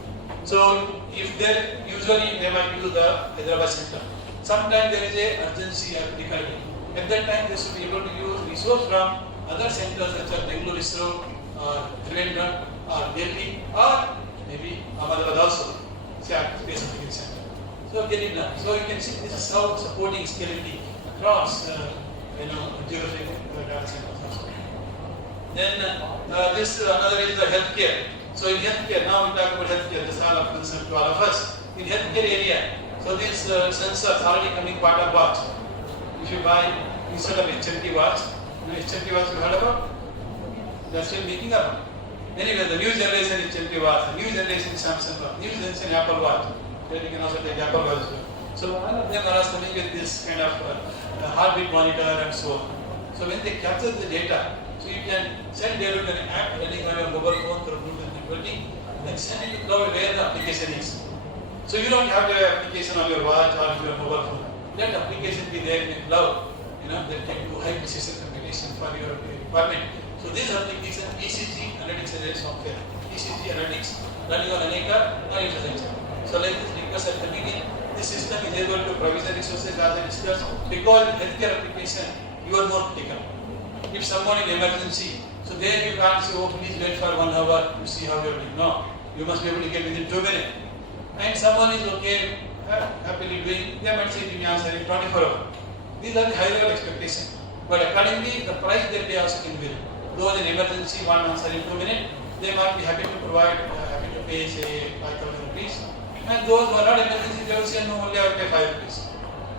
So if usually they might use the Hyderabad Center. Sometimes there is a urgency or difficulty. At that time, they should be able to use resource from other centers such as Bangalore ISRO, or Trivandrum, or Delhi, or maybe Ahmedabad also, Space Application Center. So get it done. So you can see this is how supporting scalability across geographic data centers also. Then this another is the healthcare. So in healthcare, now we talk about healthcare, this is all of concern to all of us. In healthcare area, so these sensors already coming part of box. If you buy instead of HMT watch. HMT watch you heard about? They are still making up. Anyway, the new generation HMT watch, the new generation Samsung watch, new generation Apple watch. Then you can also take Apple watch. So all of them are coming with this kind of heartbeat monitor and so on. So when they capture the data, so you can send data to an app running on your mobile phone through Bluetooth networking, then send it to cloud where the application is. So you don't have the application on your watch or your mobile phone. Let the application be there in the cloud. That can do high precision computation for your requirement. So this application, ECG analytics is a software. ECG analytics running on Aneka or infrastructure. So like this request at the beginning, this system is able to provision resources as I discussed because in healthcare application you are more critical. If someone in emergency, so there you can't say, oh please wait for 1 hour to see how you are doing. No, you must be able to get within 2 minutes. And someone is okay, happily doing, they might say, give me answer in 24 hours. These are the high level expectations. But accordingly, the price that they also can vary. Those in emergency want answer in 2 minutes, they might be happy to provide, happy to pay say 5,000 rupees. And those who are not emergency, they will say no, only I will pay 5 rupees.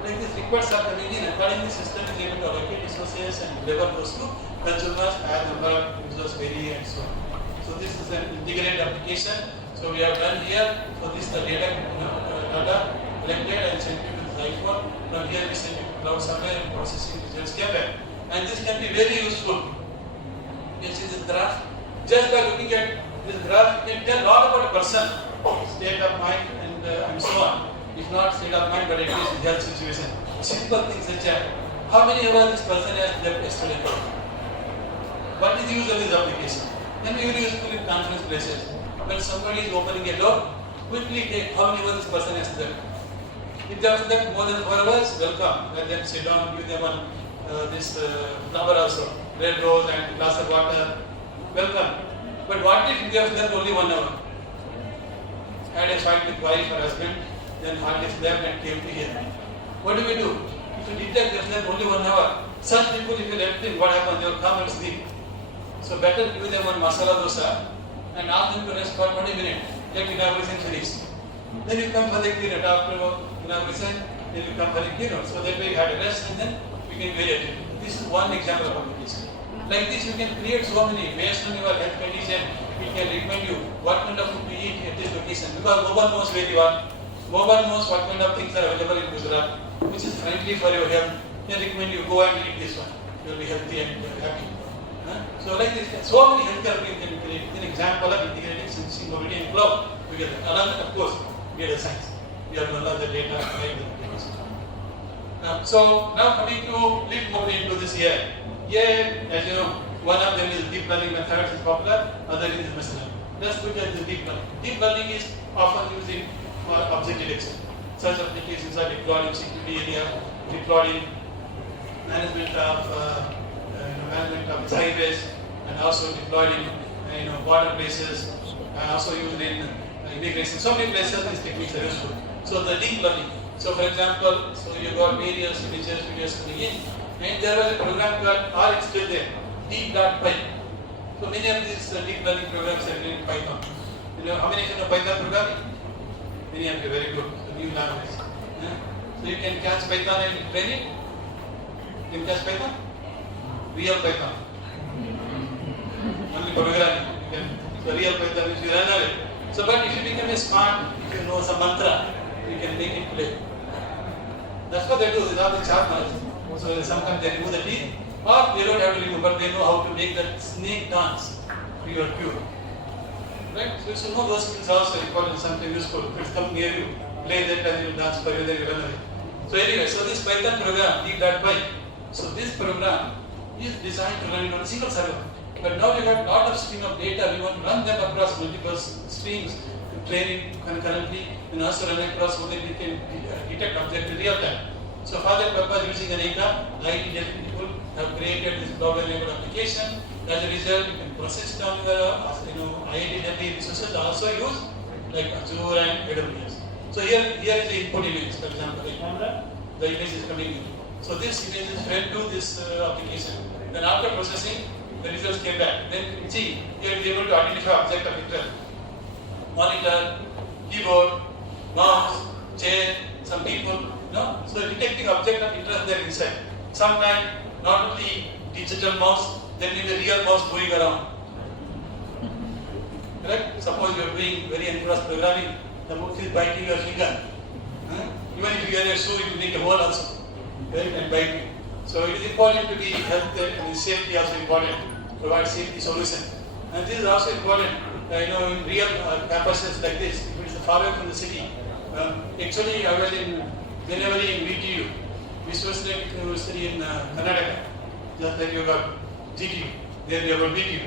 Like these requests are coming in, accordingly the system is able to allocate resources and deliver those to consumers as number of users vary and so on. So this is an integrated application. So we have done here, so this is the data, data collected and sent to the iPhone. From here we send it to cloud somewhere and processing results came back. And this can be very useful. You can see this graph. Just by looking at this graph, you can tell a lot about a person, state of mind and so on. If not state of mind, but at least his health situation. Simple things such as how many hours this person has left yesterday. What is the use of this application? Can be very useful in conference places. When somebody is opening a door, quickly take how many hours this person has left. If they have left more than 4 hours, welcome. Let them sit down, give them one this flower also, red rose and glass of water. Welcome. But what if they have left only 1 hour? Had a fight with wife or husband, then heart is left and came to here. What do we do? If you detect they have left only 1 hour, such people if you left them, what happens? They will come and sleep. So better give them one masala dosa and ask them to rest for 20 minutes. Let inauguration finish. Then you come for the keynote. After inauguration, then you come for the keynote. So that way you had a rest and then we can vary it. This is one example of application. Like this, you can create so many based on your health condition. It can recommend you what kind of food to eat at this location. Because mobile knows where you are. Mobile knows what kind of things are available in Gujarat, which is friendly for your health. They recommend you go and eat this one. You will be healthy and happy. So like this, so many healthcare can be created. An example of integrating sensing mobility and cloud together. Along with, of course, data science. We have to learn the data. So now coming to leap more into this year. Here, as you know, one of them is deep learning methods is popular, other is machine learning. Let's look at the deep learning. Deep learning is often used in object detection. Such applications are deployed in security area, deployed in management of highways, and also deployed in border places, and also used in immigration. So many places these techniques are useful. So the deep learning. So for example, so you got various images, videos coming in, and there was a program called, or it's still there, deep.py. So many of these deep learning programs are written in Python. How many of you know Python programming? Many of you, very good. So new language. So you can catch Python and train it. You can catch Python? Real Python. Only programming. So real Python is you run away. So but if you become a smart, if you know some mantra, you can make it play. That's what they do with all the charmers. So sometimes they remove the teeth, or they don't have to remove, but they know how to make that snake dance to your cue. Right? So you should know those skills also important, something useful. If it's come near you, play that and you dance for you, then you run away. So anyway, so this Python program, deep.py. So this program is designed to run it on a single server. But now we have a lot of stream of data, we want to run them across multiple streams, train it concurrently, and also run across so that we can detect object in real time. So for that purpose, using an ICDSIA people have created this cloud-enabled application. As a result, you can process down the ICDSIA resources also use like Azure and AWS. So here is the input image, for example, the camera, the image is coming in. So this image is fed to this application. Then after processing, the results came back. Then see, here we are able to identify object of interest. Monitor, keyboard, mouse, chair, some people. So detecting object of interest there inside. Sometimes not only digital mouse, there may be a real mouse going around. Correct? Suppose you are doing very advanced programming, the mouse is biting your finger. Even if you wear a shoe, it will make a hole also. Right? And bite you. So it is important to be health and safety also important. Provide safety solution. And this is also important. In real campuses like this, if it is far away from the city. Actually, I was in January in VTU, Vishwasthana University in Karnataka. Just like you got GTU, there you have VTU.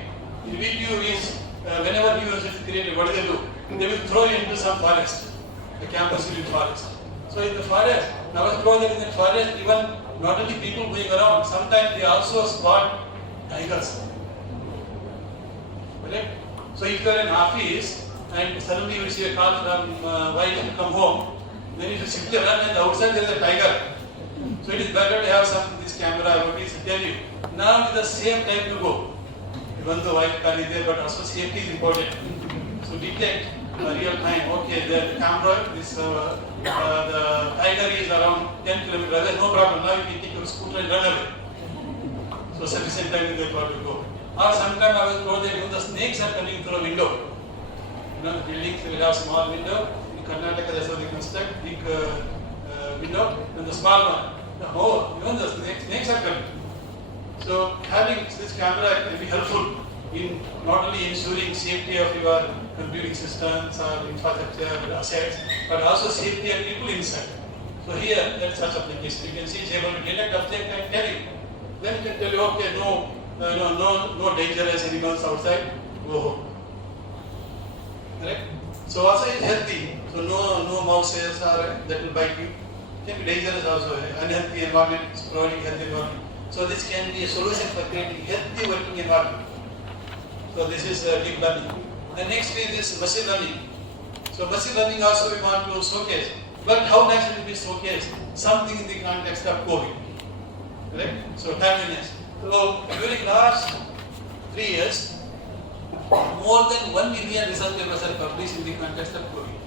In VTU is whenever university is created, what do? They will throw you into some forest. The campus will be forest. So in the forest, now I was told that in the forest, even not only people going around, sometimes they also spot tigers. Correct? So if you are in an office and suddenly you receive a call from wife to come home, then you simply run and outside there is a tiger. So it is better to have this camera or this tell you. Now is the same time to go. Even though wife car is there, but also safety is important. So detect real time. Okay, the camera, the tiger is around 10 kilometers away. No problem. Now you can take your scooter and run away. So sufficient time is there for to go. Or sometimes I was told that even the snakes are coming through a window. The buildings will have small window. In Karnataka, that's how they construct big window, and the small one. Even the snakes are coming. So having this camera can be helpful in not only ensuring safety of your computing systems or infrastructure assets, but also safety of people inside. So here, that's such application. You can see it's able to detect object and tell you. Then you can tell you, okay, no dangerous animals outside, go home. Correct? So also it's healthy. So no mouses or that will bite you. It can be dangerous also. Unhealthy environment is providing healthy environment. So this can be a solution for creating healthy working environment. So this is deep learning. And next is this machine learning. So machine learning also we want to showcase. But how next will be showcase? Something in the context of COVID. Correct? So timeliness. So during last 3 years, more than 1 million research papers are published in the context of COVID.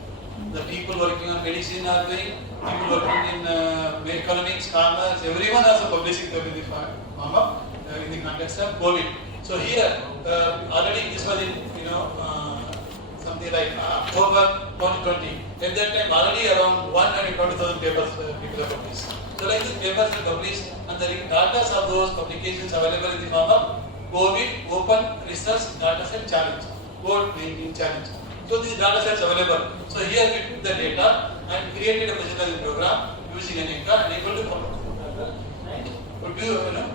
The people working on medicine are doing, people working in economics, commerce, everyone also publishing them in the form of in the context of COVID. So here, already this was in something like October 2020. At that time, already around 120,000 papers people have published. So like these papers are published, and the data of those publications available in the form of COVID Open Research Dataset Challenge, COVID-19 Challenge. So these data sets available. So here we took the data and created a machine learning program using an Inca and able to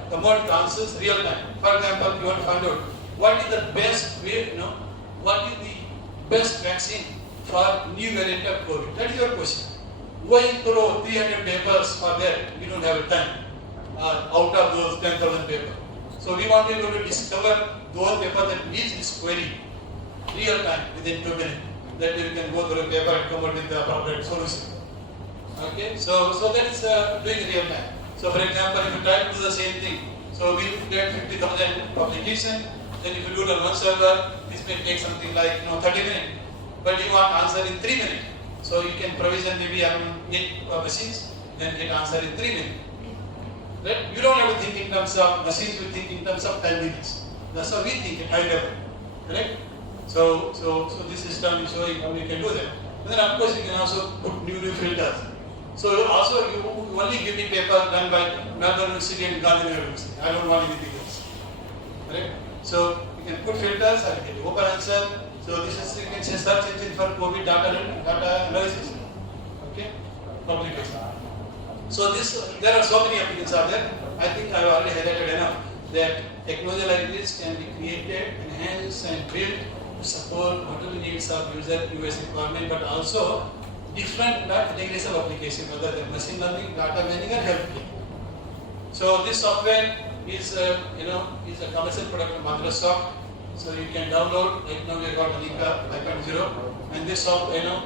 promote the answers real time. For example, you want to find out what is the best way, what is the best vaccine for new variant of COVID. That is your question. Going through 300 papers for that, we don't have a time. Out of those 10,000 papers. So we want to be able to discover those papers that meet this query real time within 2 minutes. That we can go through a paper and come out with the appropriate solution. Okay, so that is doing real time. So for example, if you try to do the same thing, so we get 50,000 publication, then if you do it on one server, this may take something like 30 minutes. But you want answer in 3 minutes. So you can provision maybe around 8 machines, then get answer in 3 minutes. Right? You don't have to think in terms of machines, you think in terms of timeliness. That's how we think at high level. Correct? So this system is showing how you can do that. And then of course you can also put new filters. So also you only give me paper done by Melbourne University and Gandhinagar University. I don't want anything else. Correct? So you can put filters and get open answer. So this is, you can say, search engine for COVID data analysis. Okay? Publication. So there are so many applications out there. I think I have already highlighted enough that technology like this can be created, enhanced and built to support not only needs of user US requirement but also different categories of application, whether they're machine learning, data mining or healthcare. So this software is a commercial product of Microsoft. So you can download. Right now we have got Anika 5.0, and this software,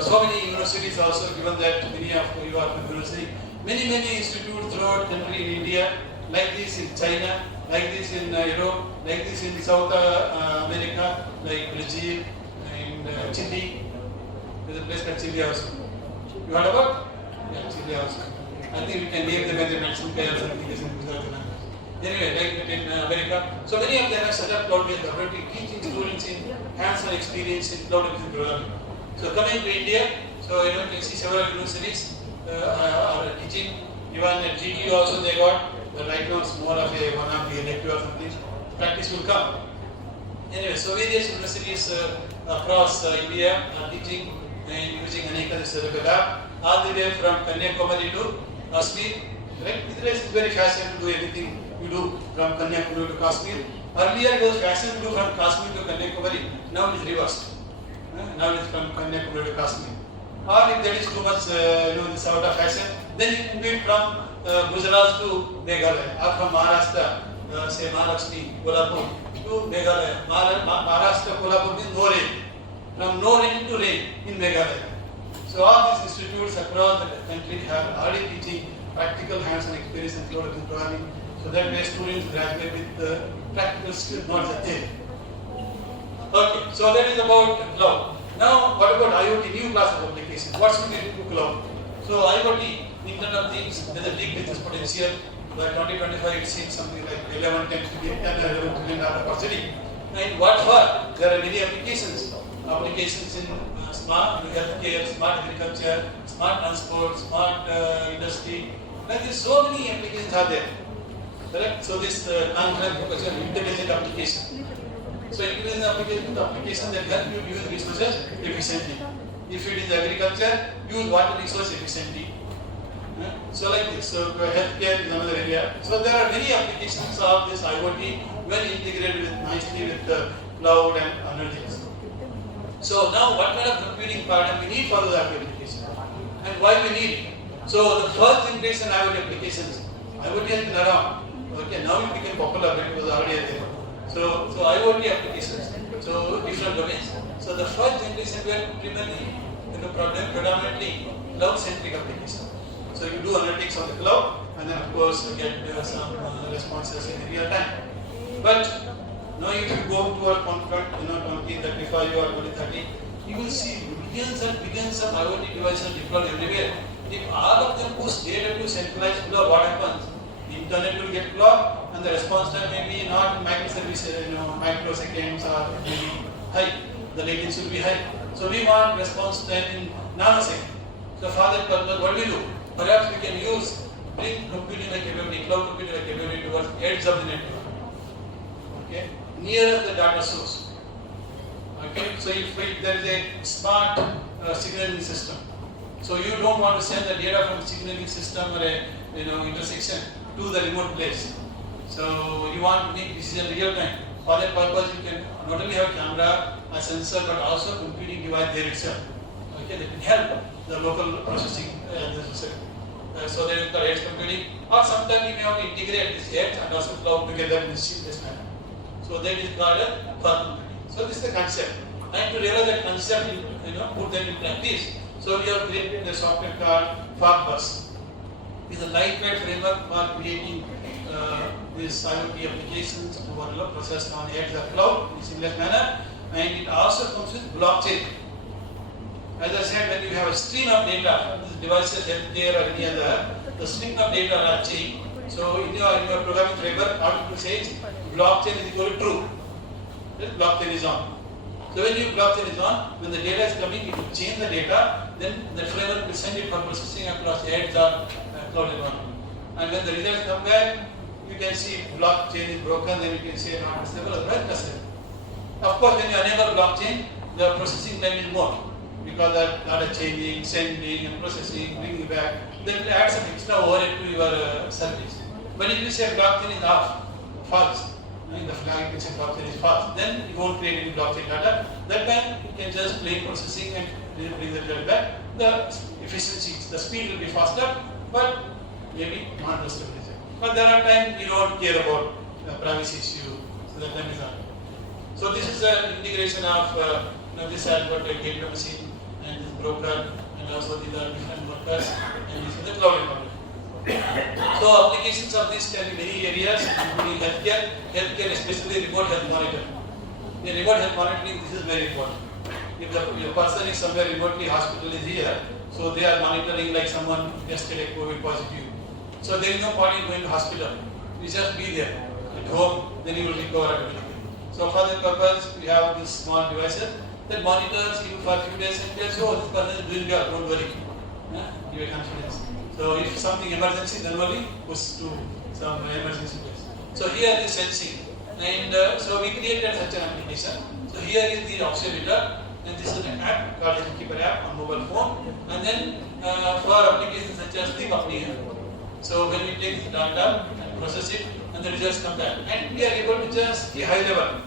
so many universities also, given that many of you are from university, many institutes throughout country in India, like this in China, like this in Europe, like this in South America, like Brazil and Chile. There's a place called Chile also. You heard about? Yeah, Chile also. I think we can name them as a medicine care or something. Anyway, like in America, so many of them have set up cloud-based laboratory teaching students in hands-on experience in cloud-based programming. So coming to India, so you can see several universities are teaching. Even at GT also they got, but right now it's more of a one of the elective or something. Practice will come. Anyway, so various universities across India are teaching and using Aneka lab, all the way from Kanyakumari to Kashmir. Right? It's very fascinating to do everything you do from Kanyakumari to Kashmir. Earlier it was fashion to do from Kashmir to Kanyakumari. Now it is reversed. Now it is from Kanyakumari to Kashmir. Or if there is too much this out of fashion, then you can do it from Gujarat to Meghalaya, or from Maharashtra, say Mahalakshmi, Kolhapur to Meghalaya. Maharashtra, Kolhapur means no rain. From no rain to rain in Meghalaya. So all these institutes across the country have already teaching practical hands-on experience in cloud programming. So that way students graduate with practical skills, not the theory. Okay, so that is about cloud. Now, what about IoT, new class of applications? What should we do to cloud? So IoT, Internet of Things, there is a big business potential. By 2025, it seems something like 11 times to be $11 trillion opportunity. And what for? There are many applications. Applications in smart healthcare, smart agriculture, smart transport, smart industry. Like there's so many applications are there. Correct? So this conference focus on intelligent application. So intelligent application is the application that help you use resources efficiently. If it is agriculture, use water resource efficiently. So like this. So healthcare is another area. So there are many applications of this IoT when integrated with nicely with the cloud and analytics. So now what kind of computing paradigm we need for those applications and why we need it. So the first generation IoT applications, IoT has been around. Okay, now it became popular, but it was already there. So IoT applications, so different domains. So the first generation were primarily, predominantly cloud-centric applications. So you do analytics on the cloud, and then of course you get some responses in real time. But now if you go to a contract, 2035 or 2030, you will see billions and billions of IoT devices deployed everywhere. If all of them push data to centralized cloud, what happens? The internet will get clogged and the response time may be not microservices, microseconds or maybe high. The latency will be high. So we want response time in nanoseconds. So for that purpose, what do we do? Perhaps we can bring computing like capability, cloud computing like capability towards edge of the network. Okay, nearer the data source. Okay, so if there is a smart signaling system, so you don't want to send the data from signaling system or a intersection to the remote place. So you want to make decision real time. For that purpose, you can not only have camera, a sensor, but also computing device there itself. Okay, that can help the local processing. So there is the edge computing, or sometimes you may want to integrate this edge and also cloud together in this manner. So that is called a fog computing. So this is the concept. And to realize that concept, put them in practice. So we have created a software called FogBus. It's a lightweight framework for creating these IoT applications to be processed on edge of cloud in a seamless manner. And it also comes with blockchain. As I said, when you have a stream of data, these devices, healthcare or any other, the stream of data are chain. So in your programming framework, article says blockchain is equal to true. Then blockchain is on. So when your blockchain is on, when the data is coming, it will change the data, then the framework will send it for processing across edge or cloud environment. And when the results come back, you can see blockchain is broken, then you can say not stable or well trusted. Of course, when you enable blockchain, the processing time is more. Because the data changing, sending and processing, bringing back, then it adds some extra overhead to your service. But if you say blockchain is off, false, in the flag you can say blockchain is false, then you won't create any blockchain data. That time you can just plain processing and bring the data back. The efficiency, the speed will be faster, but maybe not the stability. But there are times you don't care about the privacy issue, so that time is not. So this is the integration of this has got a gateway machine and this broker, and also these are different workers, and this is the cloud environment. So applications of this can be many areas, including healthcare especially remote health monitoring. In remote health monitoring, this is very important. If the person is somewhere remotely, hospital is here, So they are monitoring like someone tested a COVID positive. So there is no point in going to hospital. You just be there at home, then you will recover automatically. So for that purpose, we have these small devices that monitors you for a few days and tells you, oh, this person is doing well, don't worry. Give a confidence. So if something emergency, then only push to some emergency place. So here is sensing. And so we created such an application. So here is the oscillator, and this is an app called the Keeper app on mobile phone. And then for applications such as sleep apnea. So when we take the data and process it, and the results come back, and we are able to just see high level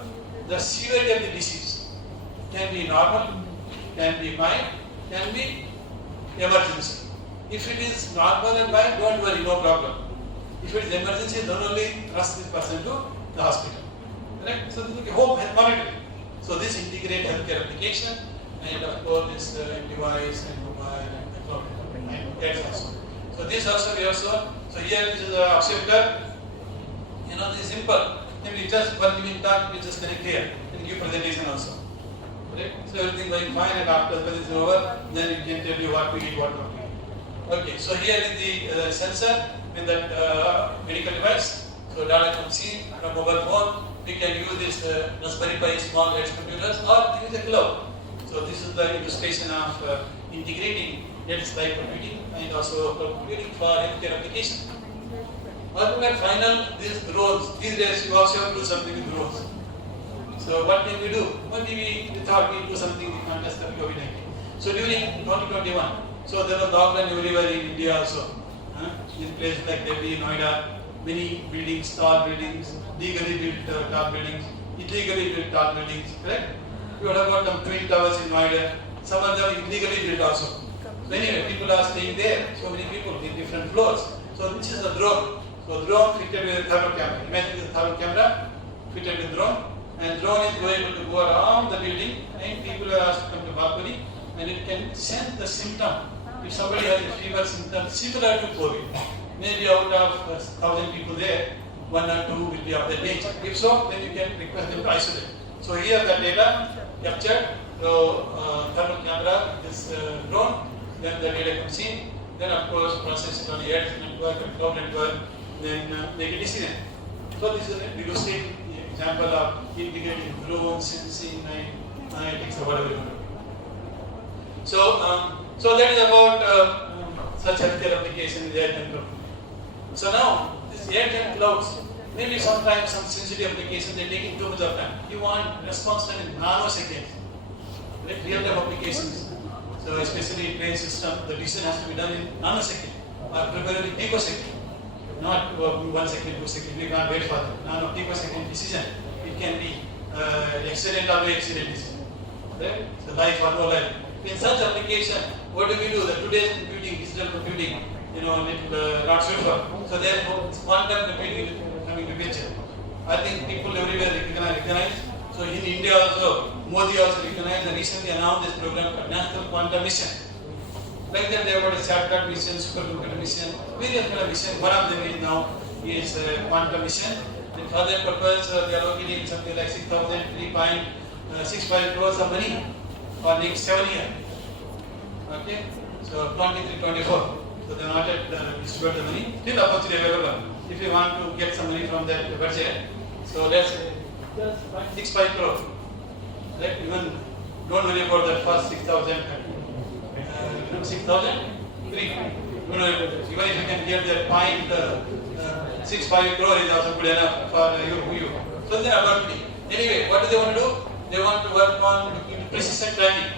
the severity of the disease. Can be normal, can be mild, can be emergency. If it is normal and mild, don't worry, no problem. If it is emergency, then only trust this person to the hospital. Correct? So this is home health monitoring. So this integrate healthcare application, and of course this device and mobile and cloud and apps also. So this also we also. So here this is a oscillator. You know, this is simple. Maybe just one giving talk, we just connect here and give presentation also. Right? So everything going fine, and after the presentation is over, then we can tell you what we did, what not we did. Okay, so here is the sensor with that medical device. So data comes in from mobile phone. We can use this Raspberry Pi small edge computers, or use a cloud. So this is the illustration of integrating edge-like computing and also computing for healthcare application. Ultimate final, these drones. These days you also have to do something with drones. So what can we do? Maybe we thought we do something in the context of COVID-19. So during 2021, so there was lockdown everywhere in India also. In places like Delhi, Noida, many buildings, tall buildings, legally built tall buildings, illegally built tall buildings, correct? You would have got some twin towers in Noida, some of them illegally built also. So anyway, people are staying there, so many people in different floors. So this is a drone. So drone fitted with a thermal camera. Imagine this thermal camera fitted with drone, and drone is able to go around the building, and people are asked to come to balcony, and it can sense the symptom. If somebody has a fever symptom similar to COVID, maybe out of 1,000 people there, 1 or 2 will be of that nature. If so, then you can request them to isolate. So here the data captured, so thermal camera, this drone, then the data comes in, then of course process it on the edge network and cloud network, then make a decision. So this is a illustrated example of integrating drone sensing and analytics or whatever you want to do. So that is about such healthcare application in the edge and cloud. So now this edge and clouds, maybe sometimes some sensitive applications they're taking too much of time. You want response time in nanoseconds, right? Real time applications. So especially in train system, the decision has to be done in nanosecond or preferably picosecond. Not 1 second, 2 seconds. We can't wait for that. Nano picosecond decision. It can be excellent or no excellent decision. Right? So life or no life. In such application, what do? The today's computing, digital computing, not safer. So therefore, quantum computing is coming to picture. I think people everywhere recognize. So in India also, Modi also recognized and recently announced this program called National Quantum Mission. Like that, they have got a satellite mission, supercomputer mission, various kind of mission. One of them is now quantum mission. And for that purpose, they are allocating something like 6,3.65 crores of money for next 7 years. Okay, so 23-24. So they wanted to distribute the money. Still opportunity available. If you want to get some money from that budget, so let's just 65 crores. Right? Even don't worry about that first 6,000. 6,003. Even if you can get that 0.65 crore is also good enough for you. So they are about me. Anyway, what do they want to do? They want to work on precision training.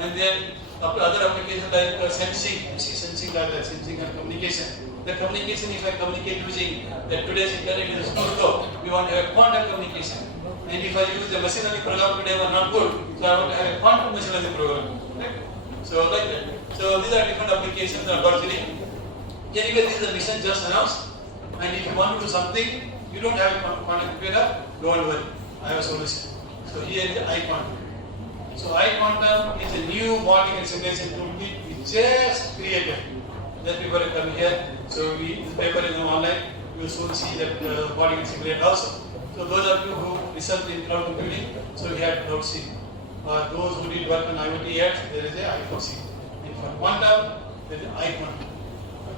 And then other applications like sensing, sensing like that, sensing and communication. The communication, if I communicate using today's internet is too slow, we want to have quantum communication. And if I use the machine learning program today was not good, so I want to have a quantum machine learning program. Right? So like that. So these are different applications that are virtually. Anyway, this is a mission just announced. And if you want to do something, you don't have a quantum computer, don't worry. I have a solution. So here is the iQuantum. So iQuantum is a new modeling and simulation toolkit we just created. Just before I come here, so this paper is now online. You will soon see that modeling and simulate also. So those of you who research in cloud computing, so we have cloud C. Those who did work on IoT apps, there is a I4C. And for quantum, there is iQuantum.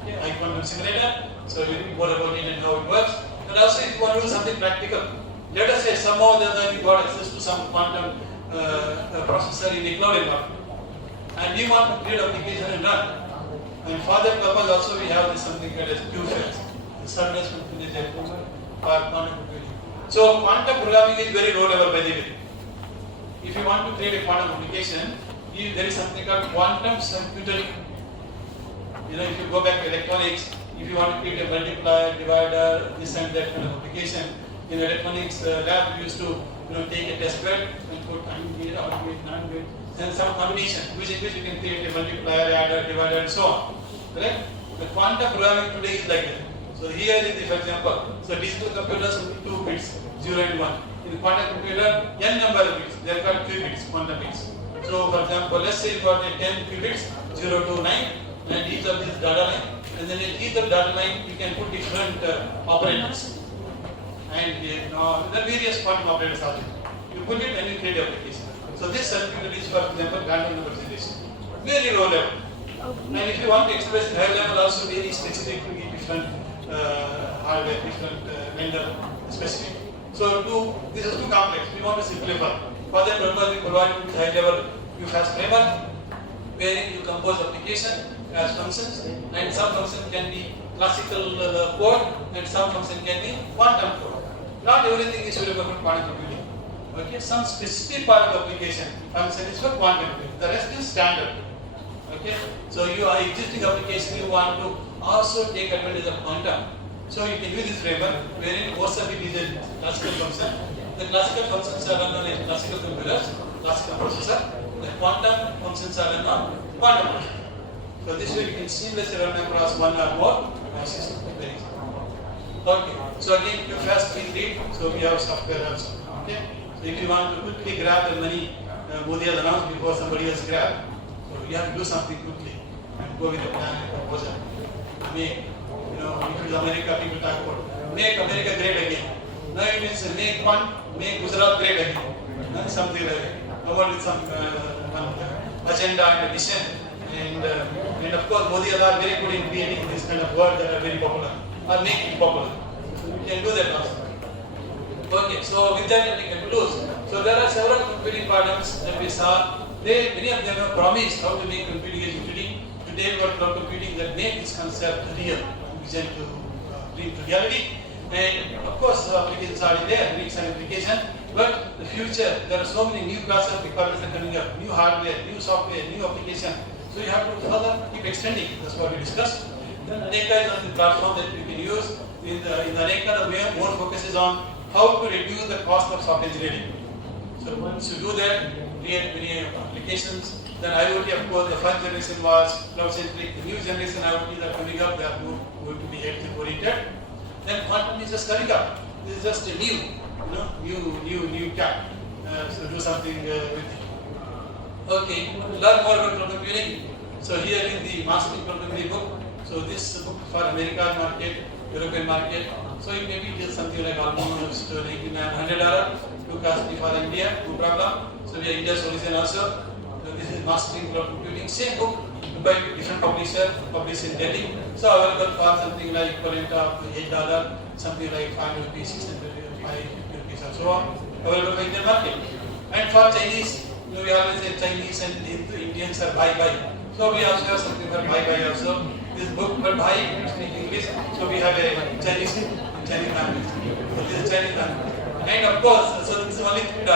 Okay, iQuantum simulator. So you read more about it and how it works. And also, if you want to do something practical, let us say somehow or the other you got access to some quantum processor in the cloud environment, and you want to create application and run. And for that purpose also we have this something called as QFES, the Service Continuous Improvement for quantum computing. So quantum programming is very low level by the way. If you want to create a quantum application, there is something called quantum computing. You know, if you go back to electronics, if you want to create a multiplier, divider, this and that kind of application, in electronics lab we used to take a test bed and put AND gate, OR gate, NAND gate, and some combination which you can create a multiplier, adder, divider, and so on. Correct? The quantum programming today is like that. So here is the, for example, so digital computers with 2 bits, 0 and 1. In the quantum computer, n number of bits, they are called qubits, quantum bits. So for example, let's say you got a 10 qubits, 0 to 9, and each of these data line, and then in each of data line you can put different operators. And there are various quantum operators out there. You put it and you create the application. So this circuit is, for example, random number generation. Very low level. And if you want to express high level, also very specific to different hardware, different vendor specific. So this is too complex. We want to simplify. For that purpose, we provide high level UFAS framework, wherein you compose application as functions, and some function can be classical code, and some function can be quantum code. Not everything is suitable for quantum computing. Okay, some specific part of application function is for quantum computing. The rest is standard. Okay, so your existing application you want to also take advantage of quantum. So you can use this framework wherein most of it is a classical function. The classical functions are run on a classical computers, classical processor. The quantum functions are run on quantum processor. So this way you can seamlessly run across one or more systems. Okay, so again you first read, so we have software also. Okay, so if you want to quickly grab the money Modi has announced before somebody else grab, so you have to do something quickly and go with the plan and proposal. Make, if it's America, people talk about make America great again. Now it means make Gujarat great again. Something like that. Come on with some agenda and a vision. And of course, Modi are very good in creating this kind of words that are very popular, or make it popular. So we can do that also. Okay, so with that we can close. So there are several computing problems that we saw. Many of them have promised how to make computing as utility. Today we got cloud computing that make this concept real, vision to bring to reality. And of course, applications are there, needs an application. But the future, there are so many new classes of requirements are coming up, new hardware, new software, new application. So you have to further keep extending. That's what we discussed. Then Aneka is on the platform that you can use. In the Aneka, the way more focus is on how to reduce the cost of software engineering. So once you do that, create many applications. Then IoT, of course, the first generation was cloud-centric. The new generation IoT that are coming up, they are going to be edge-oriented. Then quantum is just coming up. This is just a new cat. So do something with it. Okay, learn more about cloud computing. So here is the Mastering Cloud Computing book. So this book for American market, European market. So it may be just something like almost $1,900 to cost for India, no problem. So we are India solution also. So this is Mastering Cloud Computing. Same book by different publisher, published in Delhi. So available for something like equivalent of $8, something like 5 rupees, 600 rupees, 550 rupees or so on. Available by Indian market. And for Chinese, we always say Chinese and Indians are buy. So we also have something for buy also. This book for buy, speak English. So we have a Chinese language. So this is Chinese language. And of course, so this is only $3.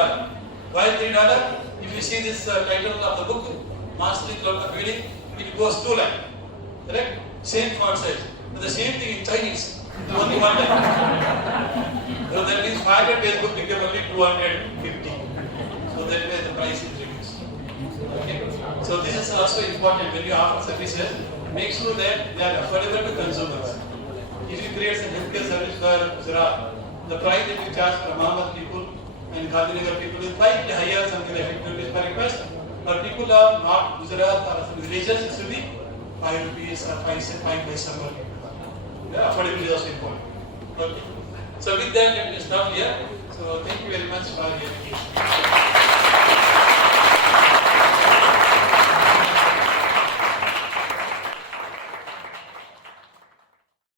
Why $3? If you see this title of the book, Mastering Cloud Computing, it goes 2 lines. Correct? Same font size. But the same thing in Chinese, only 1 line. So that means 500-page book became only 250. So that way the price is reduced. Okay. So this is also important when you offer services. Make sure that they are affordable to consumers. If you create some healthcare service for Gujarat, the price that you charge for Ahmedabad people and Gandhinagar people is slightly higher, something like 50 rupees per request. But people are not Gujarat or some villages, it should be 5 rupees or 5 paisa per people. Yeah, affordability is also important. Okay. So with that, let me stop here. So thank you very much for your attention.